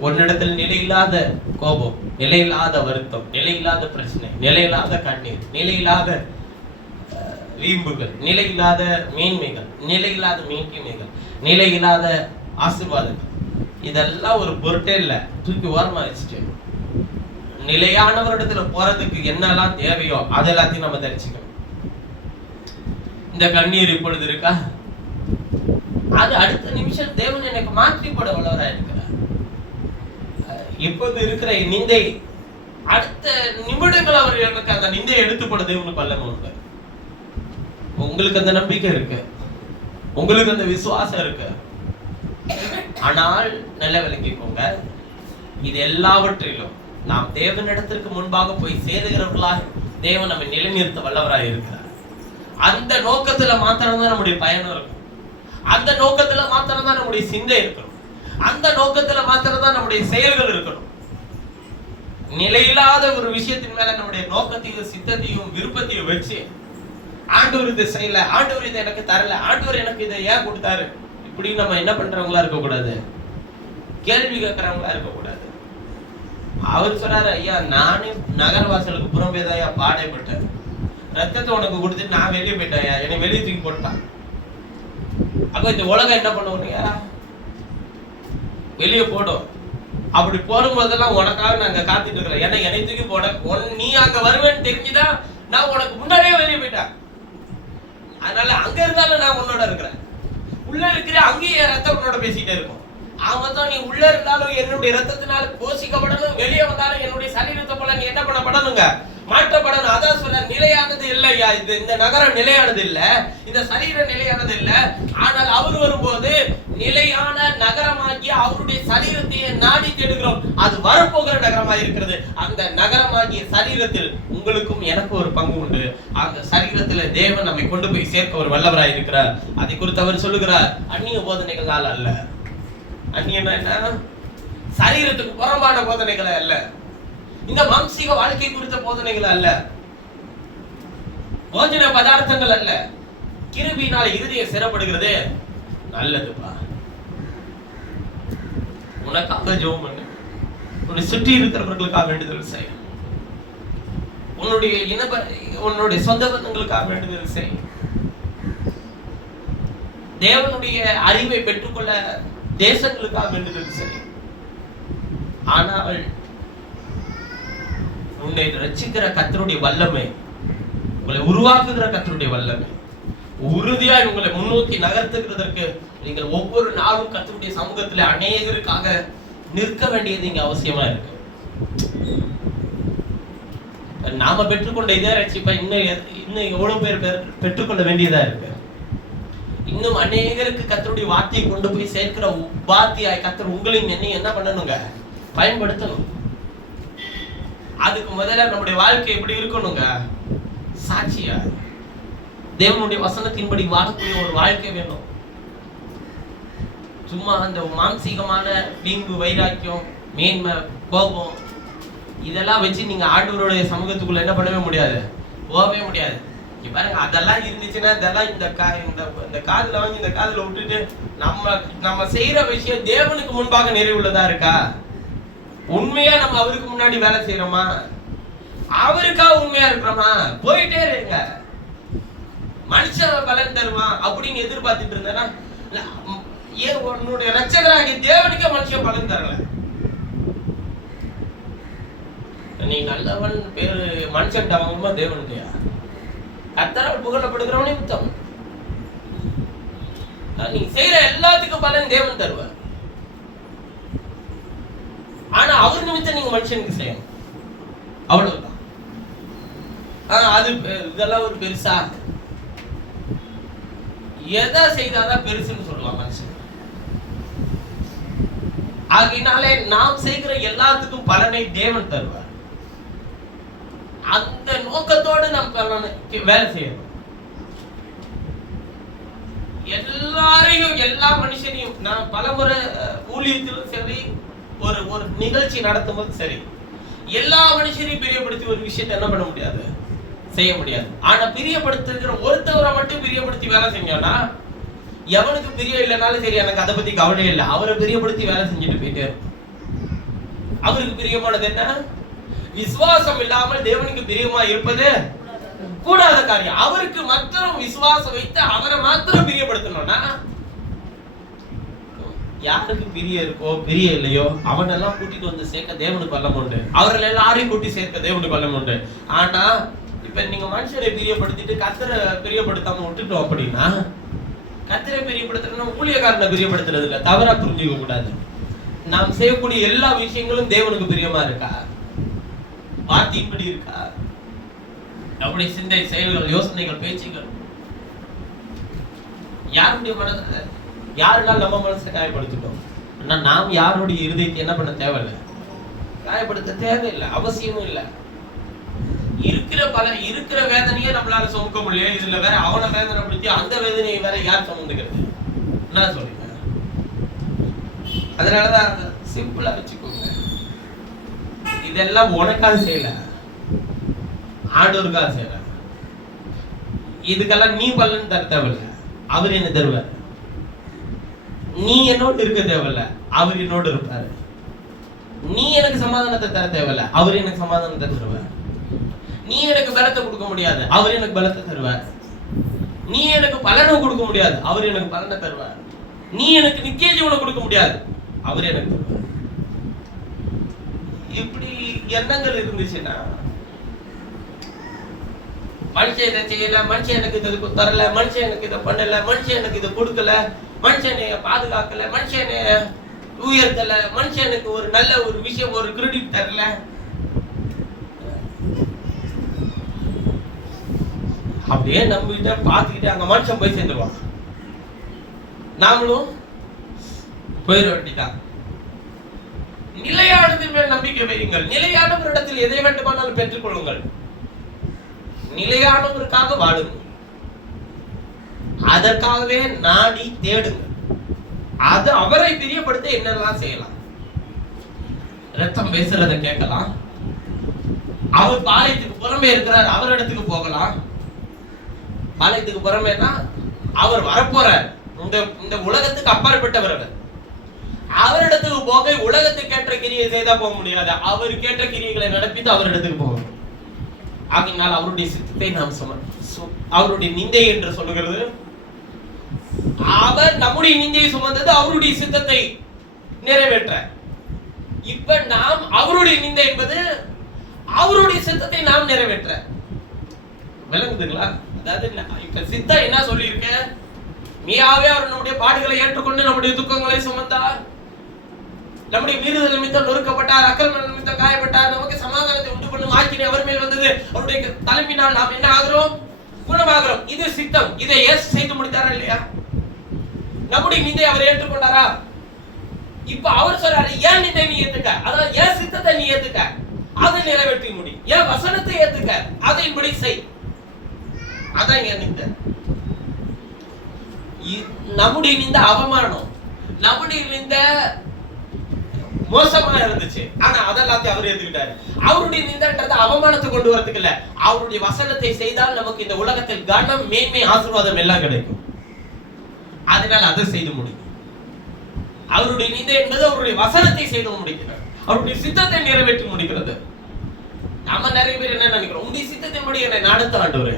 உன்னிடத்தில் நிலையில்லாத கோபம், நிலையில்லாத வருத்தம், நிலையில்லாத பிரச்சனை, நிலையில்லாத கண்ணீர், நிலையில்லாத வீம்புகள், நிலையில்லாத மேன்மைகள், நிலையில்லாத மேன்மைகள், நிலையில்லாத ஆசீர்வாதங்கள், இதெல்லாம் ஒரு பொருட்டே இல்லை. தூக்கி ஓரமா வச்சுட்டு நிலையானவரிடத்துல போறதுக்கு என்னெல்லாம் தேவையோ அதெல்லாத்தையும் நம்ம தெரிஞ்சுக்கணும். இந்த கண்ணீர் இப்பொழுது இருக்கா, அது அடுத்த நிமிஷம் தேவன் எனக்கு மாற்றி போட வல்லவராக இருக்கிறார். இப்போது இருக்கிற நிந்தை அடுத்த நிமிடங்கள் அவர் எனக்கு அந்த நிந்தையை எடுத்து போட தேவனுக்கு வல்லமை உண்டு. உங்களுக்கு அந்த நம்பிக்கை இருக்கு, உங்களுக்கு அந்த விசுவாசம் இருக்கு. ஆனால் நல்ல விளங்கிக்கோங்க, இது எல்லாவற்றிலும் நாம் தேவனிடத்திற்கு முன்பாக போய் சேருகிறவர்களாக தேவன் நம்மை நிலைநிறுத்த வல்லவராக இருக்கிறார். அந்த நோக்கத்துல மாத்திரம்தான் நம்முடைய பயணம் இருக்கும். அந்த நோக்கத்துல மாத்திரம்தான் நம்முடைய சிந்தை இருக்கணும். அந்த நோக்கத்துல மாத்திரம்தான் நம்முடைய செயல்கள் இருக்கணும். நிலையில்லாத ஒரு விஷயத்தின் மேல நம்முடைய நோக்கத்தையும் சித்தத்தையும் விருப்பத்தையும் வச்சு ஆண்டவர் இதை செய்யல, ஆண்டவர் இதை எனக்கு தரல, ஆண்டவர் எனக்கு இதை ஏன் கொடுத்தாரு, இப்படி நம்ம என்ன பண்றவங்களா இருக்கக்கூடாது, கேள்வி கேட்கறவங்களா இருக்கக்கூடாது. அவர் சொன்னாரு, ஐயா நானே நகரவாசலுக்கு புறம்பே தான் பாடைப்பட்டேன், ரத்தத்தை உனக்கு கொடுத்துட்டு நான் வெளியே போயிட்டேன், என்னை வெளியே தூக்கி போட்டான். அப்ப இந்த உலகம் என்ன பண்ணுவோம், வெளியே போடும். அப்படி போடும்போதெல்லாம் உனக்காக நாங்க காத்துட்டு இருக்கிறோம். ஏன்னா என்னை தூக்கி போட நீ அங்க வருவேன்னு தெரிஞ்சுதான் நான் உனக்கு முன்னாடியே வெளியே போயிட்டேன். அதனால அங்க இருந்தாலும் நான் உன்னோட இருக்கிறேன், உள்ள இருக்கிற அங்கேயே ரத்தம் உன்னோட பேசிட்டே இருக்கும். ஆமாதான், நீ உள்ள இருந்தாலும் என்னுடைய ரத்தத்தினால போஷிக்கப்படணும், வெளியே வந்தாலும் என்னுடைய சரீரத்தை போல நீ என்ன பண்ணப்படணுங்க, மாற்றப்படணும். அதான் சொல்ற, நிலையானது இல்லையா, இது இந்த நகரம் நிலையானது இல்ல, இந்த சரீரம் நிலையானது இல்ல. ஆனால் அவர் வரும்போது நிலையான நகரமாகிய அவருடைய சரீரத்தையே நாடி தேடுகிறோம். அது வரப்போகிற நகரமாக இருக்கிறது. அந்த நகரமாகிய சரீரத்தில் உங்களுக்கும் எனக்கும் ஒரு பங்கு உண்டு. அந்த சரீரத்துல தேவன் நம்மை கொண்டு போய் சேர்க்க ஒரு வல்லவராய் இருக்கிறார். அதை குறித்து அவர் சொல்லுகிறார், அந்நிய போதனைகளால் அல்ல. அந்நியனா என்ன, சரீரத்துக்கு புறம்பான போதனைகளை அல்ல, இந்த மாம்சீக வாழ்க்கை குறித்த போதனைகள் அல்ல, போஜன பதார்த்தங்கள் அல்ல. கிருபையினால இருதயம் சிறப்படுகிறது. நல்லதுப்பா, உனக்காக ஜெபம் பண்ணு, உன்னை சுற்றி இருக்கிறவர்களுக்காக வேண்டுதல் செய், உன்னுடைய சொந்த பந்தங்களுக்காக வேண்டுதல் செய், தேவனுடைய அறிவை பெற்றுக்கொள்ள தேசங்களுக்காக வேண்டுதல் செய். ஆனால் உன்னை ரட்சிக்கிற கர்த்தருடைய வல்லமை, உங்களை உருவாக்குகிற கர்த்தருடைய வல்லமை, உறுதியாய் உங்களை முன்னோக்கி நகர்த்துகிறதற்கு நீங்கள் ஒவ்வொரு நாளும் கர்த்தருடைய சமூகத்தில் அநேகருக்காக நிற்க வேண்டியது இங்க அவசியமா இருக்கு. நாம பெற்றுக்கொண்ட இதே ரட்சிப்பை இன்னும் எவ்வளவு பேர் பெற்றுக்கொள்ள வேண்டியதா இருக்கு. இன்னும் அநேகருக்கு கர்த்தருடைய வார்த்தையை கொண்டு போய் சேர்க்கிற உபாத்தியாய் கர்த்தர் உங்களையும் என்ன பண்ணணுங்க, பயன்படுத்தணும். அதுக்கு முதல்ல நம்முடைய வாழ்க்கை எப்படி இருக்கணுங்க, சாட்சியா தேவனுடைய வசனத்தின்படி வாழக்கூடிய ஒரு வாழ்க்கை வேணும். சும்மா அந்த மாம்சீகமான வீம்பு, வைராக்கியம், மேன்மை, கோபம் இதெல்லாம் வச்சு நீங்க ஆண்டவருடைய சமூகத்துக்குள்ள என்ன பண்ணவே முடியாது, போகவே முடியாது. பாருங்க, அதெல்லாம் இருந்துச்சுன்னா இதெல்லாம் இந்த காதுல வாங்கி இந்த காதுல விட்டுட்டு நம்ம செய்யற விஷயம் தேவனுக்கு முன்பாக நிறைவுள்ளதா இருக்கா, உண்மையா நம்ம அவருக்கு முன்னாடி வேலை செய்யறோமா, அவருக்காக உண்மையா இருக்கிறோமா, போயிட்டே இருங்க. மனுஷன் பலன் தருமா அப்படின்னு எதிர்பார்த்துட்டு இருந்தேன்னா உன்னுடைய ரட்சகராகிய தேவனுக்கே மனுஷன் பலன் தரல. நீ நல்லவன் பேரு மனுஷன் வாங்குமா, தேவனுடைய கர்த்தரால் புகழப்படுகிறவனே உத்தம். நீ செய்யற எல்லாத்துக்கும் பலன் தேவன் தருவார். ஆனா அவர் நிமித்தம் நீங்க மனுஷனுக்கு செய்யணும், அவ்வளவுதான். அது இதெல்லாம் ஒரு பெருசா, எதை செய்தாதான் பெருசுன்னு சொல்லலாம் மனுஷன். ஆகினாலே நாம் செய்கிற எல்லாத்துக்கும் பலனை தேவன் தருவார். அந்த நோக்கத்தோடு நாம் வேலை செய்யணும். எல்லாரையும், எல்லா மனுஷனையும், நான் பலமுறை ஊழியத்திலும் சரி, ஒரு நிகழ்ச்சி நடத்தும் போது சரி, எல்லா மனுஷனையும் பிரியப்படுத்தி ஒரு விஷயத்தை என்ன பண்ண முடியாது, செய்ய முடியாது. ஆனா பிரியப்படுத்துகிற ஒருத்தவரை மட்டும் பிரியப்படுத்தி வேலை செஞ்சோம்னா, எவனுக்கு பிரியம் இல்லைனாலும் சரி, எனக்கு அதை பத்தி கவலை இல்லை, அவரை பிரியப்படுத்தி வேலை செஞ்சுட்டு போயிட்டே இருக்கும். அவருக்கு பிரியமானது என்ன? விசுவாசம் இல்லாமல் தேவனுக்கு பிரியமா இருப்பது கூடாத காரியம். அவருக்கு மாத்திரம் விசுவாசம் வைத்து அவரை மாத்திரம் பிரியப்படுத்தணும்னா, யாருக்கு பிரிய இருக்கோ பிரிய இல்லையோ அவனெல்லாம் கூட்டிட்டு வந்து சேர்க்க தேவனுக்கு வல்லம் உண்டு. அவர்கள் எல்லாரையும் கூட்டி சேர்க்க தேவனுக்கு வல்லம் உண்டு. ஆனா இப்ப நீங்க மனுஷரை பிரியப்படுத்திட்டு கர்த்தரை பிரியப்படுத்தாம விட்டுட்டோம் அப்படின்னா, கர்த்தரை பிரியப்படுத்துறதுன்னா ஊழியக்காரனை பிரியப்படுத்துறது இல்ல, தவறா புரிஞ்சுக்க கூடாது. நாம் செய்யக்கூடிய எல்லா விஷயங்களும் தேவனுக்கு பிரியமா இருக்கா, வார்த்தையின்படி இருக்கா, நம்முடைய சிந்தை, செயல்கள், யோசனைகள், பேச்சுகள் யாருடைய மனதை, யாருனால நம்ம மனசை காயப்படுத்திட்டோம். ஆனா நாம் யாருடைய இருதயத்தை என்ன பண்ண தேவையில்லை, காயப்படுத்த தேவையில்லை, அவசியமும் இல்லை. இருக்கிற வேதனையே நம்மளால சுமக்க முடியல, இதுல வேற அவனை வேதனைப்படுத்தி அந்த வேதனையை வேற யார் சுமந்துக்கிறது? என்ன சொல்லுங்க? அதனாலதான் சிம்பிளா வச்சுக்கோங்க, இதெல்லாம் உனக்காக செய்யல, ஆண்டவருக்காக செய்யல. இதுக்கெல்லாம் நீ பலன் தர தேவையில்ல, அவர் என்ன தருவார். நீ என்னோடு இருக்க தேவையில்ல, அவர் என்னோடு இருப்பாரு. நீ எனக்கு சமாதானத்தை தர தேவையில்ல, அவர் எனக்கு சமாதானத்தை தருவார். நீ எனக்கு பலத்தை கொடுக்க முடியாது, அவர் எனக்கு பலத்தை தருவார். நீ எனக்கு பலனை கொடுக்க முடியாது, அவர் எனக்கு பலனை தருவார். நீ எனக்கு நித்திய ஜீவனை கொடுக்க முடியாது, அவர் எனக்கு தருவார். இப்படி எண்ணங்கள் இருந்துச்சுன்னா, மனுஷன் இதை செய்யல, மனுஷன் எனக்கு இதை தரல, மனுஷன் எனக்கு இதை பண்ணல, மனுஷன் எனக்கு இதை கொடுக்கல, மனுஷனை பாதுகாக்கல, மனுஷனை உயர்த்தல, மனுஷனுக்கு ஒரு நல்ல ஒரு விஷயம், ஒரு கிரெடிட் தரல, அப்படியே நம்பிக்கிட்ட பார்த்துக்கிட்டு அங்க மனுஷன் போய் சேர்ந்துருவான், நாமளும் போயிட வேண்டிதான். நிலையானதின் மேல் நம்பிக்கை வையுங்கள், நிலையான ஒரு இடத்தில் எதை வேண்டுமானாலும் பெற்றுக் கொள்ளுங்கள், நிலையானவருக்காக வாழுங்கள், அதற்காகவே நாடி தேடுங்கள். அது அவரை பிரியப்படுத்த என்னெல்லாம் செய்யலாம். ரத்தம் பேசுறத கேட்கலாம், அவர் பாளையத்துக்கு புறமே இருக்கிறார், அவர் இடத்துக்கு போகலாம். பாளையத்துக்கு புறமேனா அவர் வரப்போறார், இந்த உலகத்துக்கு அப்பாற்பட்டவர். அவரிடத்துக்கு போக உலகத்துக்கு ஏற்ற கிரியை செய்தா போக முடியாது, அவர் கேட்ட கிரியைகளை நடப்பித்து அவரிடத்துக்கு போகணும். ஆகையினால் அவருடைய சித்தத்தை நாம் அவருடைய நிந்தை என்று சொல்லுகிறது. அவர் நம்முடைய நிந்தையை சுமந்தது அவருடைய சித்தத்தை நிறைவேற்ற. இப்ப நாம் அவருடைய நிந்தை என்பது அவருடைய சித்தத்தை நாம் நிறைவேற்ற. விளங்குதுங்களா? அதாவது இப்ப சித்தம் என்ன சொல்லி இருக்க, மீயாவே அவர் நம்முடைய பாடுகளை ஏற்றுக்கொண்டு நம்முடைய துக்கங்களை சுமந்தார், நம்முடைய மீறுதல் நிமித்தம் நொறுக்கப்பட்டார், அக்கிரம நிமித்தம் காயப்பட்டார், நமக்கு சமாதானத்தை உண்டு பண்ணும் ஆக்கினை அவர் மேல் வந்தது, அவருடைய தலைமையினால் நாம் என்ன ஆகிறோம், குணமாகிறோம். இது சித்தம். இதை ஏசு செய்து முடித்தாரா இல்லையா? நம்முடைய நிந்தை அவர் ஏற்றுக்கொண்டாரா? இப்ப அவர் சொல்றாரு, ஏன் நிந்தை நீ ஏத்துக்க, அதாவது ஏன் சித்தத்தை நீ ஏத்துக்க, அதை நிறைவேற்றி முடி, ஏன் வசனத்தை ஏத்துக்க, அதைன்படி செய். அதான் என் நிந்தை. நம்முடைய நிந்தை அவமானம், நம்முடைய நிந்தை மோசமா இருந்துச்சு, ஆனா அதெல்லாத்தையும் அவர் ஏத்துக்கிட்டாரு. அவருடைய நிந்தைன்றது அவமானத்தை கொண்டு வரதுக்கு இல்ல, அவருடைய வசனத்தை செய்தால் நமக்கு இந்த உலகத்தில் கனம், மேன்மை, ஆசீர்வாதம் எல்லாம் கிடைக்கும். அதனால அதை செய்து முடியும். அவருடைய நிந்தை என்பது அவருடைய வசனத்தை செய்து முடிக்கிறார், அவருடைய சித்தத்தை நிறைவேற்றி முடிக்கிறது. நம்ம நிறைய பேர் என்ன நினைக்கிறோம், உங்களுடைய சித்தத்தின்படி என்னை நடத்த ஆண்டவரே.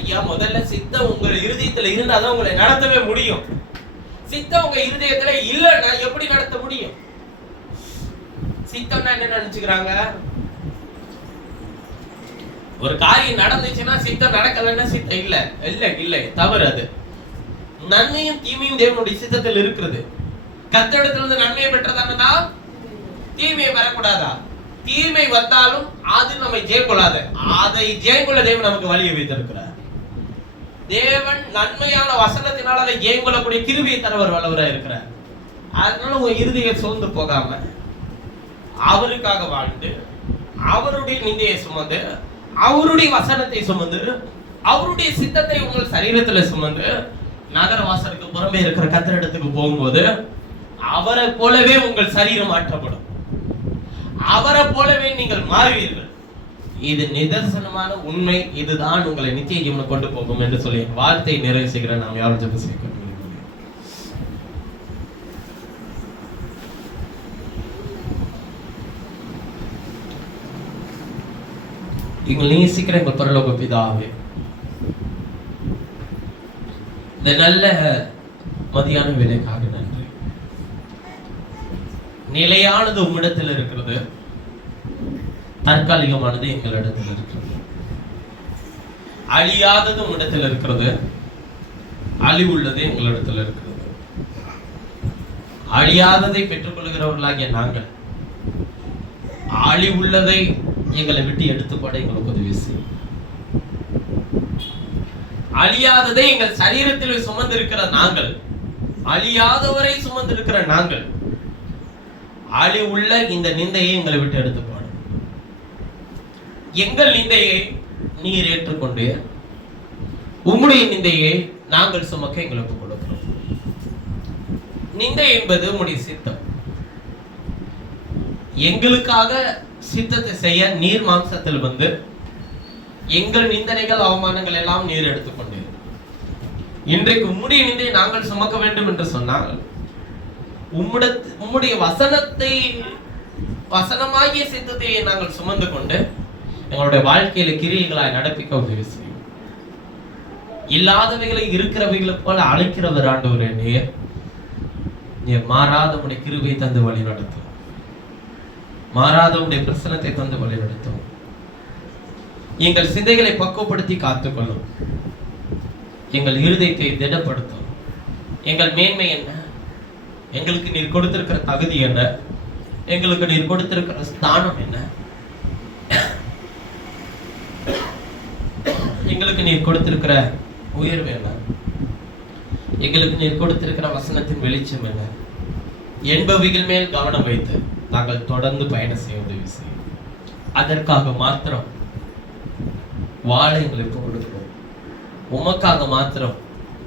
ஐயா, முதல்ல சித்தம் உங்க இருதயத்துல இருந்தாதான் உங்களை நடத்தவே முடியும். சித்தம் உங்க இருதயத்துல இல்லைன்னா எப்படி நடத்த முடியும்? சித்தம்னா என்ன நினைச்சுக்கிறாங்க, ஒரு காரியம் நடந்துச்சுன்னா சித்தம், நடக்கலன்னா சித்தம் இல்ல. இல்ல இல்ல, தவறு. அது நன்மையும் தீமையும் தேவனுடைய சித்தத்தில் இருக்கிறது. கர்த்தரிடத்துல இருந்து நன்மையை பெற்றதானா தீமையை வரக்கூடாதா? தீமை வந்தாலும் அது நம்மை ஜெயங்கொள்ளாத, அதை ஜெயங்கொள்ள தேவன் நமக்கு வழியை வைத்திருக்கிறார். தேவன் நன்மையான வசனத்தினால் அதை ஜெயங்கொள்ளக்கூடிய கிருபையை தரவர் வல்லவராக இருக்கிறார். அதனால உங்க இருதயம் சோர்ந்து போகாம அவருக்காக வாழ்ந்து, அவருடைய நிந்தையை சுமந்து, அவருடைய வசனத்தை சுமந்து அவருடைய சித்தத்தை உங்கள் சரீரத்துல சுமந்து நகர வாசலுக்கு புறம்பே இருக்கிற கத்திரிடத்துக்கு போகும்போது அவரை போலவே உங்கள் சரீரம் மாற்றப்படும். அவரை போலவே நீங்கள் மாறுவீர்கள். இது நிதர்சனமான உண்மை. இதுதான் உங்களை நித்திய ஜீவனுக்கு கொண்டு போகும் என்று சொல்லி வார்த்தையை நிறைவு செய்கிறேன். நாம் யாரும் ஜெபம் செய்ய எங்கள் நேசிக்கிற எங்கள் பரலோக பிதாவே, இந்த நல்ல மதியான வேலைக்காக நன்றி. நிலையானது உம்மிடத்தில் இருக்கிறது, தற்காலிகமானது எங்களிடத்தில் இருக்கிறது. அழியாதது உம்மிடத்தில் இருக்கிறது, அழிவுள்ளது எங்களிடத்தில் இருக்கிறது. அழியாததை பெற்றுக்கொள்கிறவர்களாகிய நாங்கள் அழிவுள்ளதை எங்களை விட்டு எடுத்துக்கொள்ள எங்களுக்கு உதவி செய்யும். அழியாததை எங்கள் சரீரத்தில் சுமந்திருக்கிற நாங்கள், அழியாதவரை சுமந்திருக்கிற நாங்கள், அழிவுள்ள இந்த நிந்தையை எங்களை விட்டு எடுத்துக்கொள்ள எங்கள் நிந்தையை நீர் ஏற்றுக்கொண்டு உம்முடைய நிந்தையை நாங்கள் சுமக்க எங்களுக்கு கொடுக்கிறோம். நிந்தை என்பது உம்முடைய சித்தம். எங்களுக்காக சித்தத்தை செய்ய நீர் மாம்சத்தில் வந்து எங்கள் நிந்தனைகள் அவமானங்கள் எல்லாம் நீர் எடுத்துக்கொண்டு இன்றைக்கு உம்முடைய நிந்தையை நாங்கள் சுமக்க வேண்டும் என்று சொன்னால் உம்முடைய வசனத்தை, வசனமாகிய சித்தத்தை நாங்கள் சுமந்து கொண்டு எங்களுடைய வாழ்க்கையில கிரியைகளாய் நடப்பிக்க உதவி செய்யும். இல்லாதவைகளை இருக்கிறவைகளை போல அழைக்கிறவர் ஆண்டவரே, நீர் மாறாத உடைய கிருபை தந்து வழி நடத்தும். மாறாத உடைய பிரசனத்தை தந்து வழி நடத்தும். எங்கள் சிந்தைகளை பக்குவப்படுத்தி காத்துக்கொள்ளும். எங்கள் இருதயத்தை திடப்படுத்தும். எங்கள் மேன்மை என்ன, எங்களுக்கு நீர் கொடுத்திருக்கிற தகுதி என்ன, எங்களுக்கு நீர் கொடுத்திருக்கிற ஸ்தானம் என்ன, எங்களுக்கு நீர் கொடுத்திருக்கிற உயர்வு என்ன, எங்களுக்கு நீர் கொடுத்திருக்கிற வசனத்தின் வெளிச்சம் என்ன என்பவைகள் மேல் கவனம் வைத்து நாங்கள் தொடர்ந்து பயணம் செய்ய உதவி செய்யும். அதற்காக மாத்திரம் வாழ எங்களை ஒப்புக் கொடுக்கிறோம். உமக்காக மாத்திரம்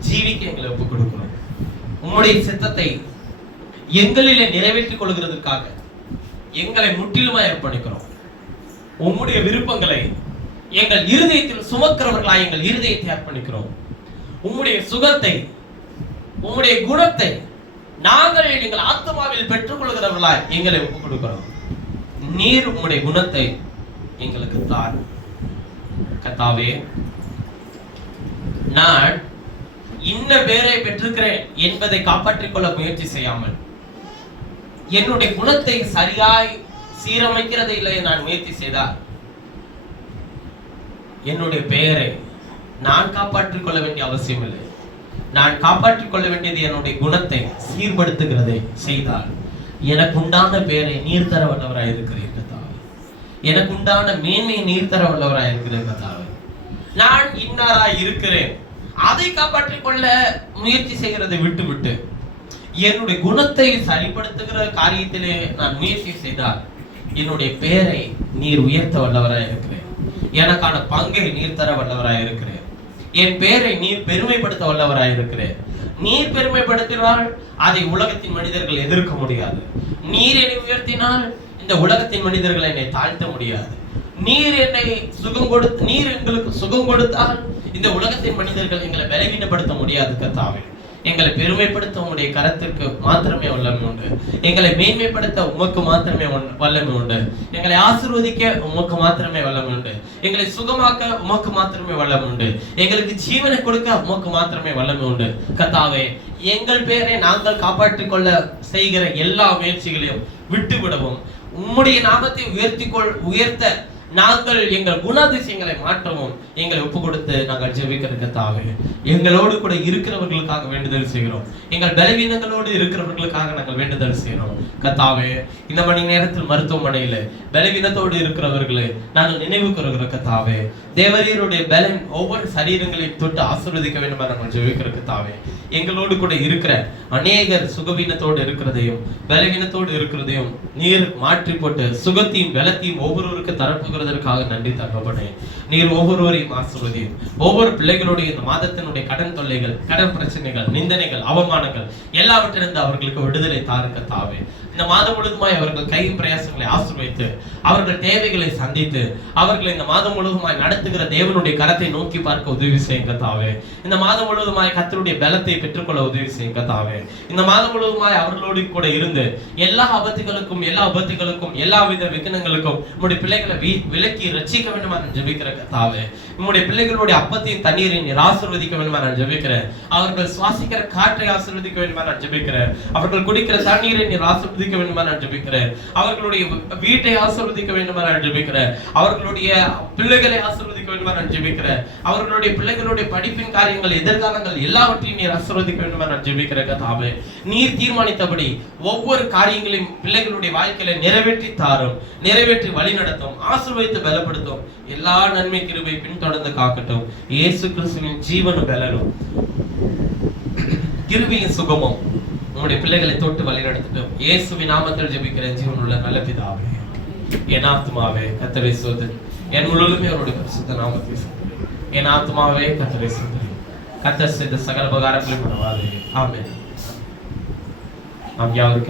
ஜீவிக்க எங்களை ஒப்புக் கொடுக்கிறோம். உம்முடைய சித்தத்தை எங்களிலே நிறைவேற்றிக் கொள்கிறதுக்காக எங்களை முற்றிலுமாய் அர்ப்பணிக்கிறோம். உம்முடைய விருப்பங்களை எங்கள் இருதயத்தில் சுமக்கிறவர்களாய் எங்கள் இருதயத்தை அர்ப்பணிக்கிறோம். உம்முடைய சுகத்தை, உம்முடைய குணத்தை நாங்கள் எங்கள் ஆத்மாவில் பெற்றுக் கொள்கிறவர்களாய் எங்களை ஒப்புக் கொடுக்கிறோம். நீர் உம்முடைய குணத்தை எங்களுக்கு தார் கர்த்தாவே. நான் இன்ன பேரை பெற்றிருக்கிறேன் என்பதை காப்பாற்றிக் கொள்ள முயற்சி செய்யாமல் என்னுடைய குணத்தை சரியாய் சீரமைக்கிறதை இல்லை நான் முயற்சி செய்தால் என்னுடைய பெயரை நான் காப்பாற்றிக் கொள்ள வேண்டிய அவசியம் இல்லை. நான் காப்பாற்றிக் கொள்ள வேண்டியது என்னுடைய குணத்தை சீர்படுத்துகிறதை செய்தால் எனக்கு உண்டான பெயரை நீர் தர வல்லவராய் இருக்கிறீர் கர்த்தாவே. எனக்கு உண்டான மேன்மையை நீர் தர வல்லவராய் இருக்கிறீர் கர்த்தாவே. நான் இன்னாராய் இருக்கிறேன் அதை காப்பாற்றிக் கொள்ள முயற்சி செய்கிறதை விட்டு என்னுடைய குணத்தை சரிப்படுத்துகிற காரியத்திலே நான் முயற்சி செய்தால் என்னுடைய பெயரை நீர் உயர்த்த வல்லவராய் இருக்கிறேன். எனக்கான பங்கை நீர் தர வல்லவராய் இருக்கிறேன். என் பெயரை நீர் பெருமைப்படுத்த வல்லவராய் இருக்கிறேன். நீர் பெருமைப்படுத்தினால் அதை உலகத்தின் மனிதர்கள் எதிர்க்க முடியாது. நீர் என்னை உயர்த்தினால் இந்த உலகத்தின் மனிதர்கள் என்னை தாழ்த்த முடியாது. நீர் என்னை நீர் எங்களுக்கு சுகம் கொடுத்தால் இந்த உலகத்தின் மனிதர்கள் எங்களை பலவீனப்படுத்த முடியாது கர்த்தாவே. எங்களை பெருமைப்படுத்த உம்முடைய கரத்திற்கு மாத்திரமே வல்லமை உண்டு. எங்களை மேன்மைப்படுத்த உமக்கு மாத்திரமே வல்லமை உண்டு. எங்களை ஆசீர்வதிக்க உமக்கு மாத்திரமே வல்லமை உண்டு. எங்களை சுகமாக்க உமக்கு மாத்திரமே வல்லமை உண்டு. எங்களுக்கு ஜீவனை கொடுக்க உமக்கு மாத்திரமே வல்லமை உண்டு கர்த்தாவே. எங்கள் பெயரை நாங்கள் காப்பாற்றிக் கொள்ள செய்கிற எல்லா முயற்சிகளையும் விட்டுவிடவும் உம்முடைய நாமத்தை உயர்த்த நாங்கள் எங்கள் குணாதிசயங்களை மாற்றவும் எங்களை ஒப்பு கொடுத்து நாங்கள் ஜெபிக்கிற கர்த்தாவே. எங்களோடு கூட இருக்கிறவர்களுக்காக வேண்டுதல் செய்கிறோம். எங்கள் பலவீனங்களோடு இருக்கிறவர்களுக்காக நாங்கள் வேண்டுதல் செய்கிறோம் கர்த்தாவே. இந்த மணி நேரத்தில் மருத்துவமனையில பலவீனத்தோடு இருக்கிறவர்களை நாங்கள் நினைவு கூறுகிற கர்த்தாவே. தேவரீருடைய பலன் ஒவ்வொரு சரீரங்களையும் தொட்டு ஆசீர்வதிக்க வேண்டும் நாங்கள் ஜெபிக்கிற கர்த்தாவே. எங்களோடு கூட இருக்கிற அநேகர் சுகவீனத்தோடு இருக்கிறதையும் பலவீனத்தோடு இருக்கிறதையும் நீர் மாற்றி போட்டு சுகத்தையும் பலத்தையும் ஒவ்வொருவருக்கு தரப்புகிற செய்வதற்காக நன்றி தகப்பனே. நீர் ஒவ்வொருவரையும் ஆசீர்வதியும். ஒவ்வொரு பிள்ளைகளுடைய இந்த மாதத்தினுடைய கடன் தொல்லைகள், கடன் பிரச்சனைகள், நிந்தனைகள், அவமானங்கள் எல்லாவற்றிலிருந்து அவர்களுக்கு விடுதலை தாருங்க தாவே. இந்த மாதம் முழுவதுமாய் அவர்கள் கை பிரயாசங்களை ஆசீர்வதித்து, அவர்கள் தேவைகளை சந்தித்து, அவர்களை இந்த மாதம் முழுவதுமாய் நடத்துகிற தேவனுடைய கரத்தை நோக்கி பார்க்க உதவி செய்யுங்க தாவே. இந்த மாதம் முழுவதுமாய் கர்த்தருடைய பலத்தை பெற்றுக்கொள்ள உதவி செய்யுங்க தாவே. இந்த மாதம் முழுவதுமாய் அவர்களோடு கூட இருந்து எல்லா ஆபத்துகளுக்கும், எல்லா வித விக்னங்களுக்கும் உம்முடைய பிள்ளைகளை விலக்கி ரட்சிக்க வேண்டுமா நான் ஜெபிக்கிறேன் தாவே. உம்முடைய பிள்ளைகளுடைய அப்பத்தையும் தண்ணீரையும் நீர் ஆசீர்வதிக்க வேண்டுமா நான் ஜெபிக்கிறேன். அவர்கள் சுவாசிக்கிற காற்றை ஆசீர்வதிக்க வேண்டுமா நான் ஜெபிக்கிறேன். அவர்கள் குடிக்கிற தண்ணீரை நீர் ஆசீர்வதிக்க வேண்டுமா நான் ஜெபிக்கிறேன். அவர்களுடைய வீட்டை ஆசீர்வதிக்க வேண்டுமா நான் ஜெபிக்கிறேன். அவர்களுடைய பிள்ளைகளை ஆசீர்வதிக்க வேண்டுமா நான் ஜெபிக்கிறேன். அவர்களுடைய பிள்ளைகளுடைய படிப்பின் காரியங்கள், எதிர்காலங்கள் எல்லாவற்றையும் நீர் ஆசீர்வதிக்க வேண்டுமா நான் ஜெபிக்கிறேன் கர்த்தாவே. நீர் தீர்மானித்தபடி ஒவ்வொரு காரியங்களையும் பிள்ளைகளுடைய வாழ்க்கையில நிறைவேற்றி தாரும், நிறைவேற்றி வழி நடத்தும், ஆசீர்வதித்து பலப்படுத்தும். எல்லா நன்மை கிருபை பின்தொடர்ந்து காக்கட்டும். இயேசு கிறிஸ்துவின் ஜீவனும் பலனும் கிருபையின் சுகமும் உங்களுடைய பிள்ளைகளை தொட்டு வழி நடத்தட்டும். இயேசுவின் நாமத்தில் ஜெபிக்கிறேன் ஜீவனுள்ள நல்ல பிதாவே. என் ஆத்துமாவே கர்த்தரை ஸ்தோத்திரி, என் முழுவதுமே அவருடைய பரிசுத்த நாமத்தை ஸ்தோத்திரி. என் ஆத்துமாவே கர்த்தரை ஸ்தோத்திரி, கர்த்தர் செய்த சகல உபகாரங்களையும் மறவாதே. ஆமென். நாம் யாவரும்